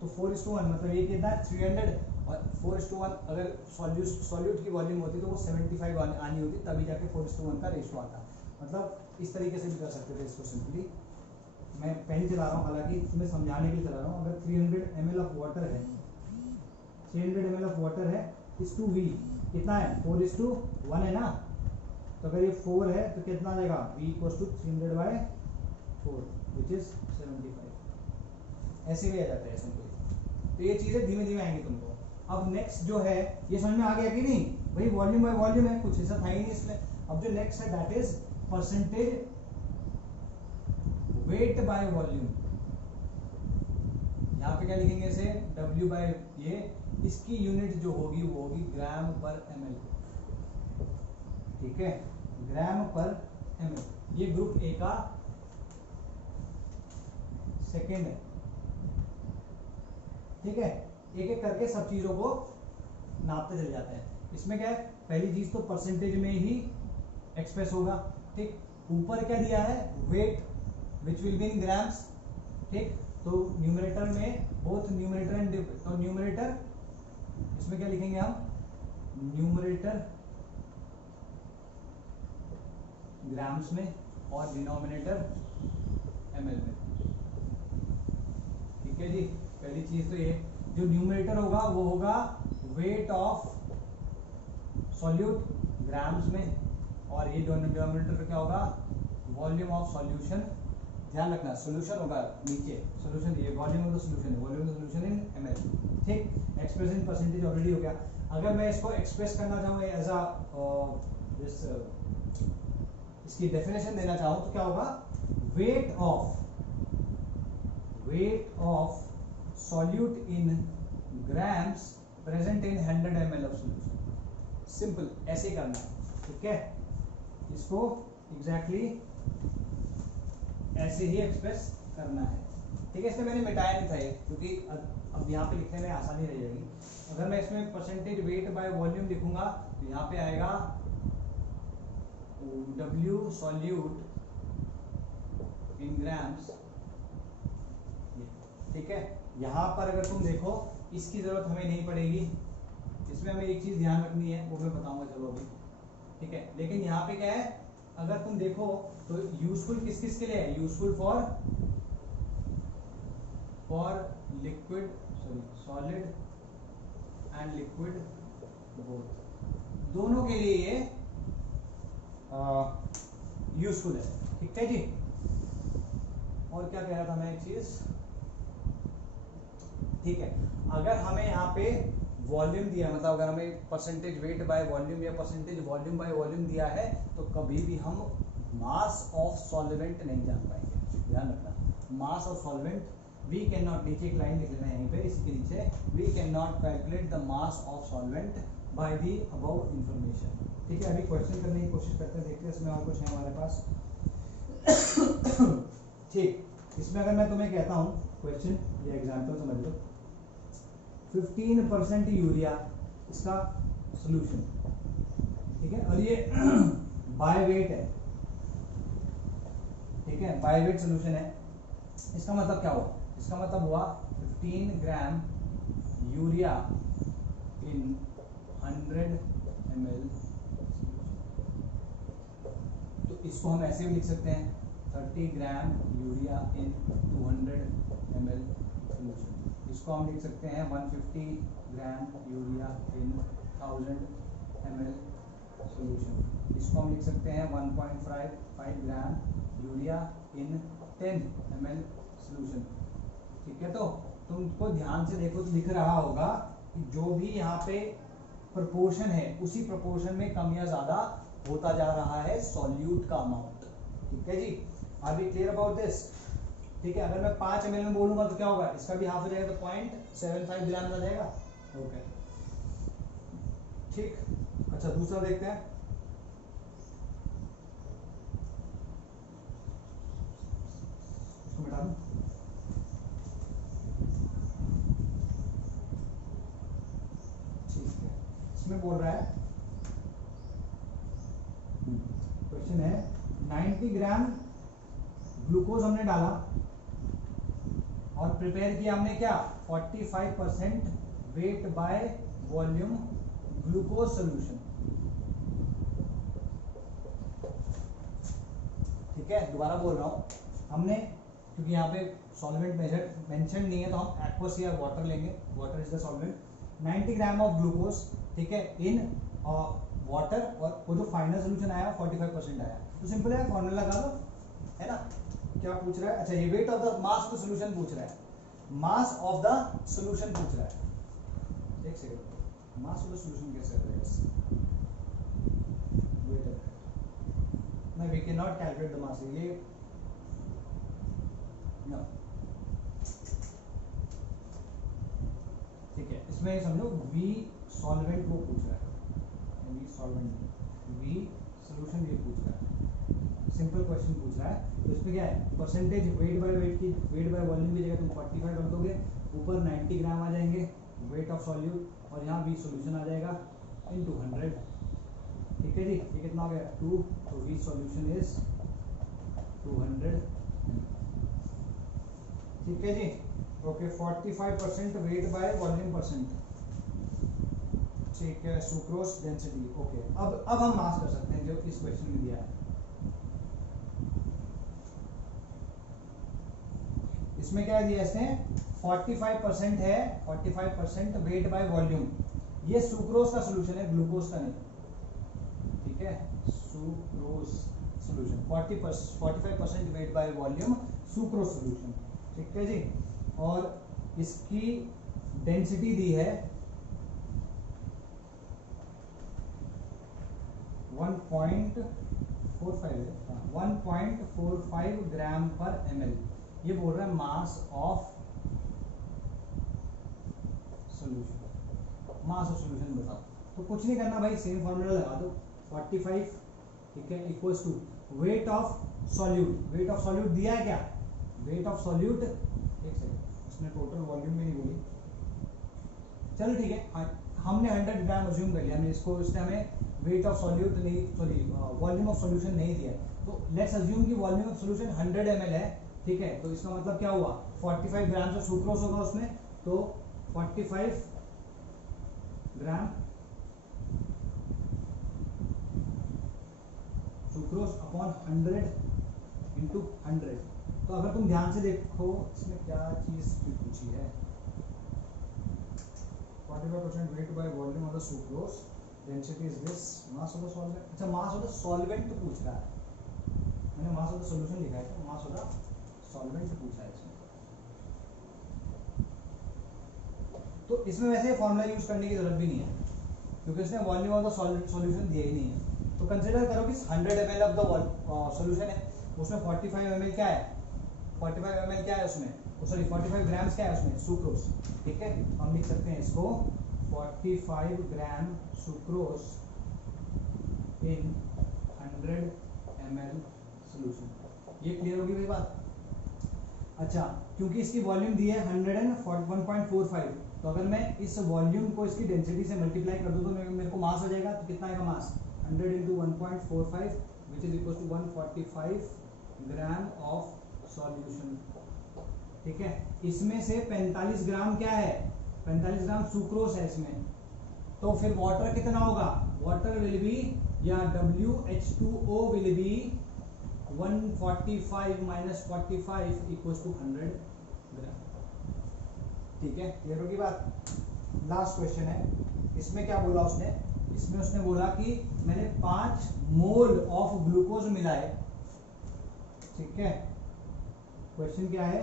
तो 4:1 मतलब ये कितना है 300, और 4:1 अगर सॉल्यूट की वॉल्यूम होती तो वो 75 आनी होती, तभी जाके 4:1 का रेशियो आता। मतलब इस तरीके से भी कर सकते थे इसको सिंपली। मैं पेन चला रहा हूँ, हालांकि तुम्हें समझाने के लिए चला रहा हूँ। अगर 300 ml ऑफ वाटर है, 300 ml ऑफ वाटर है, इस टू V कितना है 4:1 है ना, तो अगर ये 4 है तो कितना आ जाएगा V equals to 300/4 which is 75। ऐसे भी आ जाता है सिंपली। तो ये चीजें धीमे धीमे आएंगी तुमको। अब नेक्स्ट जो है, ये समझ में आ गया कि नहीं भाई, वॉल्यूम बाय वॉल्यूम है, कुछ ऐसा था ही नहीं इसमें। अब जो नेक्स्ट है that is percentage weight by volume. यहाँ पे क्या लिखेंगे इसे W बाय ये, इसकी यूनिट जो होगी वो होगी ग्राम पर ml, ठीक है, ग्राम पर ml। ये ग्रुप ए का सेकेंड है, ठीक है। एक एक करके सब चीजों को नापते चले जाते हैं। इसमें क्या है, पहली चीज तो परसेंटेज में ही एक्सप्रेस होगा, ठीक। ऊपर क्या दिया है, weight which will be in grams, ठीक। तो न्यूमरेटर में बोथ न्यूमरेटर एंड तो न्यूमरेटर इसमें क्या लिखेंगे हम, न्यूमरेटर ग्राम्स में और डिनोमिनेटर ml में, ठीक है जी। पहली चीज तो ये, जो न्यूमरेटर होगा वो होगा वेट ऑफ सॉल्यूट ग्राम्स में, और ये डिनोमिनेटर क्या होगा, वॉल्यूम ऑफ सॉल्यूशन। ध्यान रखना सॉल्यूशन होगा नीचे, सॉल्यूशन ये वॉल्यूम ऑफ द सॉल्यूशन है, volume of the solution in ml, ठीक। एक्सप्रेस इन परसेंटेज ऑलरेडी हो गया। अगर मैं इसको एक्सप्रेस करना चाहूँ एज अ दिस, इसकी डेफिनेशन देना चाहूँ तो क्या होगा, wait of solute in grams present in 100 ml of solution. Simple ऐसे ही करना है, ठीक है। इसको एग्जैक्टली ऐसे ही एक्सप्रेस करना है, ठीक है। इसमें मैंने मिटाया नहीं था ये, क्योंकि अब यहाँ पे लिखने में आसानी रह जाएगी। अगर मैं इसमें परसेंटेज वेट बाय वॉल्यूम लिखूंगा तो यहाँ पे आएगा W सॉल्यूट इन ग्राम्स, ठीक है। यहाँ पर अगर तुम देखो इसकी जरूरत हमें नहीं पड़ेगी, इसमें हमें एक चीज ध्यान रखनी है, वो मैं बताऊंगा चलो अभी, ठीक है। लेकिन यहाँ पे क्या है, अगर तुम देखो तो यूजफुल किस किस के लिए है, useful for liquid solid and liquid both, दोनों के लिए ये यूजफुल है, ठीक है जी। और क्या कह रहा था मैं एक चीज, ठीक है। अगर हमें यहाँ पे वॉल्यूम दिया, मतलब अगर हमें परसेंटेज वेट बाय वॉल्यूम या परसेंटेज वॉल्यूम बाय वॉल्यूम दिया है, तो कभी भी हम मास ऑफ सॉल्वेंट नहीं जान पाएंगे। ध्यान रखना, mass of solvent we can not, नीचे एक लाइन लिख लेना है यहीं पे, इसके नीचे, we can not calculate the mass of solvent by the above information, ठीक है। अभी क्वेश्चन करने की कोशिश करते हैं, देखते हैं इसमें और कुछ है हमारे पास, ठीक। इसमें अगर मैं तुम्हें कहता हूँ क्वेश्चन या एग्जाम्पल समझ लो, 15% यूरिया इसका सॉल्यूशन, ठीक है, और ये बाय वेट है, ठीक है, बाय वेट सॉल्यूशन है। इसका मतलब क्या हुआ, इसका मतलब हुआ 15 ग्राम यूरिया इन 100 ml, तो इसको हम ऐसे भी लिख सकते हैं 30 gram urea in 200 ml solution. इसको हम लिख सकते हैं 150 gram urea in 1000 ml solution. इसको हम लिख सकते हैं 1.5 gram urea in 10 ml solution, ठीक है। तो तुमको ध्यान से देखो तो दिख रहा होगा कि जो भी यहाँ पे प्रोपोर्शन है उसी प्रोपोर्शन में कम या ज्यादा होता जा रहा है सॉल्यूट का अमाउंट, ठीक है जी। Are we clear about this, ठीक है। अगर मैं 5 ml में बोलूंगा तो क्या होगा, इसका भी हाफ हो जाएगा तो 0.75 ग्राम आ जाएगा, ओके, ठीक। अच्छा दूसरा देखते हैं, इसको मिटा दूं, ठीक है। इसमें बोल रहा है, क्वेश्चन है 90 ग्राम ग्लूकोज हमने डाला और प्रिपेयर किया हमने क्या, 45% weight by volume glucose solution, ठीक है। दोबारा बोल रहा हूं, हमने, क्योंकि यहाँ पे सॉल्वेंट मेजर मेंशन नहीं है तो हम एक्वस या वाटर लेंगे, water is the solvent. 90 gram of glucose, ठीक है, इन वाटर, और वो जो फाइनल सोल्यूशन आया 45% आया, तो सिंपल है, फॉर्मूला लगा लो, है ना। क्या पूछ रहा है, अच्छा ये weight of the mass of the solution पूछ रहा है, मास ऑफ द सोल्यूशन पूछ रहा है, एक second, mass of the solution कैसे करेगा, वेट है ना, we can not calculate the mass, ये नो, इसमें समझो वी सॉल्वेंट वो पूछ रहा है, वी सॉल्वेंट, वी सोल्यूशन ये पूछ रहा है, सिंपल क्वेश्चन पूछ रहा है। तो इसमें क्या है, परसेंटेज वेट बाय वेट की, वेट बाय वॉल्यूम की जगह तुम 45 कर दोगे, ऊपर 90 ग्राम आ जाएंगे वेट ऑफ सॉल्यूट, और यहाँ वी सोल्यूशन आ जाएगा इनटू 100। ठीक है जी, ये कितना हो गया 2, तो वी सोल्यूशन इज 200। ठीक है जी, okay 45% weight by volume percent. ठीक है, सुक्रोज डेंसिटी। ओके, अब हम मास कर सकते हैं जो इस क्वेश्चन में दिया है। इसमें क्या दिया इसने, 45% है, 45% वेट बाय वॉल्यूम। ये सुक्रोज का सोल्यूशन है, ग्लूकोज का नहीं। ठीक है, sucrose solution 45% weight by volume, sucrose solution. ठीक है जी, और इसकी डेंसिटी दी है 1.45 ग्राम पर ml। ये बोल रहा है mass of solution, mass of solution बताओ। तो कुछ नहीं करना भाई, सेम फॉर्मूला लगा दो, 45 ठीक है equals to weight of solute. Weight of solute दिया है क्या, वेट ऑफ सॉल्यूट, एक सेकंड, उसने टोटल वॉल्यूम भी नहीं बोली, चलो ठीक है, हमने 100 ग्राम अज्यूम कर लिया, हमने इसको, इसने हमें वेट ऑफ सॉल्यूट नहीं, सॉरी वॉल्यूम ऑफ सॉल्यूशन नहीं दिया है। तो लेट्स अज्यूम कि वॉल्यूम ऑफ सॉल्यूशन 100 ml है। ठीक है, तो इसका मतलब क्या हुआ, 45 ग्राम से सुक्रोज होगा उसमें, तो 45 ग्राम सुक्रोज अपॉन 100 इंटू 100। तो अगर तुम ध्यान से देखो इसमें क्या चीज पूछी है, 45% weight by volume of the sucrose, density is this, mass of the solvent। अच्छा, mass of the solvent तो पूछ रहा है, मैंने mass of the solution लिखा है, तो mass of the solvent पूछा है इसमें। तो इसमें वैसे फॉर्मूला यूज करने की जरूरत भी नहीं है, क्योंकि इसने वॉल्यूम ऑफ द सॉल्यूशन दिया ही नहीं है। तो कंसीडर करो कि 100 ml ऑफ द सॉल्यूशन है, उसमें 45 ml क्या है, 45 ml क्या है उसमें, सॉरी 45 ग्राम्स क्या है उसमें, सुक्रोज। ठीक है, हम लिख सकते हैं इसको 45 ग्राम सुक्रोज इन 100 ml सॉल्यूशन। ये क्लियर होगी भाई बात। अच्छा, क्योंकि इसकी वॉल्यूम दी है 101.45, तो अगर मैं इस वॉल्यूम को इसकी डेंसिटी से मल्टीप्लाई कर दूं तो मेरे को मास आ जाएगा। तो कितना आएगा मास, 100 into 1.45 which is equal to 145 gram of solution. ठीक है, इसमें से 45 ग्राम क्या है, 45 ग्राम सुक्रोज है इसमें, तो फिर वाटर कितना होगा, वाटर विल बी, या WH2O will be 145 minus 45 equals to 100 gram. ठीक है, क्लियर होगी बात। लास्ट क्वेश्चन है, इसमें क्या बोला उसने, इसमें उसने बोला कि मैंने 5 मोल ऑफ ग्लूकोज मिलाए। ठीक है, क्वेश्चन क्या है,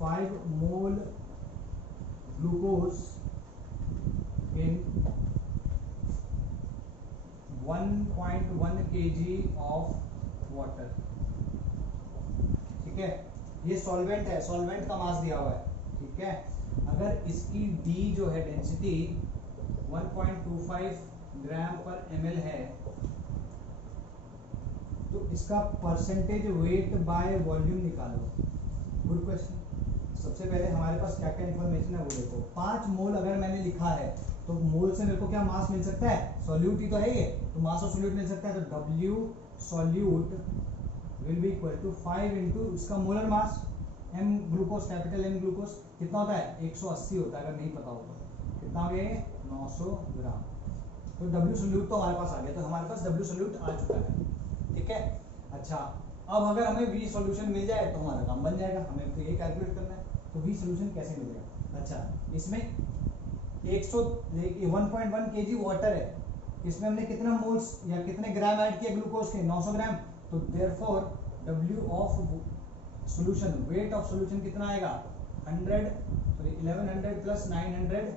5 mole glucose in 1.1 kg of water. ठीक है, ये सॉल्वेंट है, सॉल्वेंट का मास दिया हुआ है। ठीक है, अगर इसकी डी जो है डेंसिटी 1.25 ग्राम पर ml है, तो इसका परसेंटेज वेट बाय वॉल्यूम निकालो। Good question. सबसे पहले हमारे पास क्या क्या इंफॉर्मेशन है वो देखो। 5 मोल अगर मैंने लिखा है तो मोल से मेरे को क्या मास मिल सकता है, सॉल्यूट ही तो है ये, तो मास ऑफ सॉल्यूट मिल सकता है। तो W solute will be equal to 5 into इसका molar mass, M glucose, capital M glucose कितना होता है, 180 होता है, अगर नहीं पता हो तो कितना हो गया, 900 ग्राम। तो W सॉल्यूट तो हमारे पास आ गया, तो हमारे पास W सॉल्यूट आ चुका है। ठीक है, अच्छा, अब अगर हमें V सॉल्यूशन मिल जाए तो हमारा काम बन जाएगा, हमें तो ये कैलकुलेट करना है। तो V सॉल्यूशन कैसे मिलेगा, अच्छा, इसमें 1.1 kg वाटर है, इसमें हमने कितना मोल्स या कितने ग्राम ऐड किया ग्लूकोज के, 900 ग्राम। तो therefore W of solution, weight of solution कितना आएगा, 1100 प्लस 900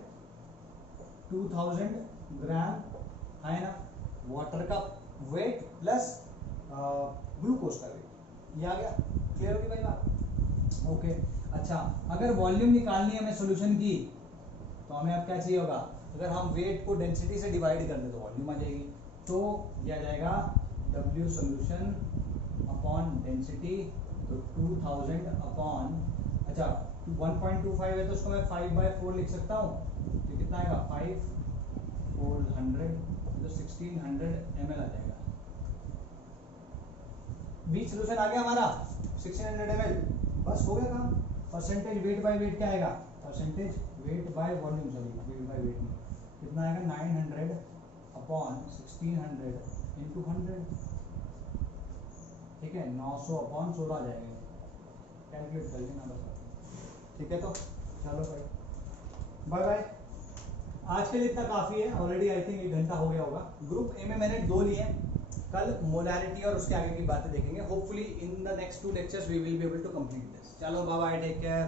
2000 ग्राम है ना, वाटर का वेट प्लस ग्लूकोज का वेट, ये आ गया। क्लियर होगी भाई बात। ओके, अच्छा, अगर वॉल्यूम निकालनी है हमें सॉल्यूशन की, तो तो हमें अब क्या चाहिए होगा, अगर हम वेट को डेंसिटी से डिवाइड कर दे तो वॉल्यूम आ जाएगी, तो यह आ जाएगा W सोल्यूशन अपॉन डेंसिटी, तो 2000 अपॉन, अच्छा 1.25 है तो उसको मैं 5/4 लिख सकता हूँ, तो कितना आएगा 5 4 100, तो 1600 ml आ जाएगा। बी सोल्यूशन आ गया हमारा 1600 ml, बस हो गया काम। परसेंटेज वेट बाय वेट क्या आएगा, percentage weight by volume, sorry wait by wait में कितना आएगा 900 अपॉन 1600 इंटू 100, ठीक है 900 अपॉन 16 आ जाएगा, कैलकुलेट कर लेना बस, ठीक है। तो चलो भाई बाय बाय, आज के लिए इतना काफी है, ऑलरेडी आई थिंक 1 घंटा हो गया होगा। ग्रुप ए में मैंने 2 लिए हैं, कल मोलारिटी और उसके आगे की बातें देखेंगे। Hopefully in the next 2 lectures we will be able to complete this. चलो बाय बाय, टेक केयर।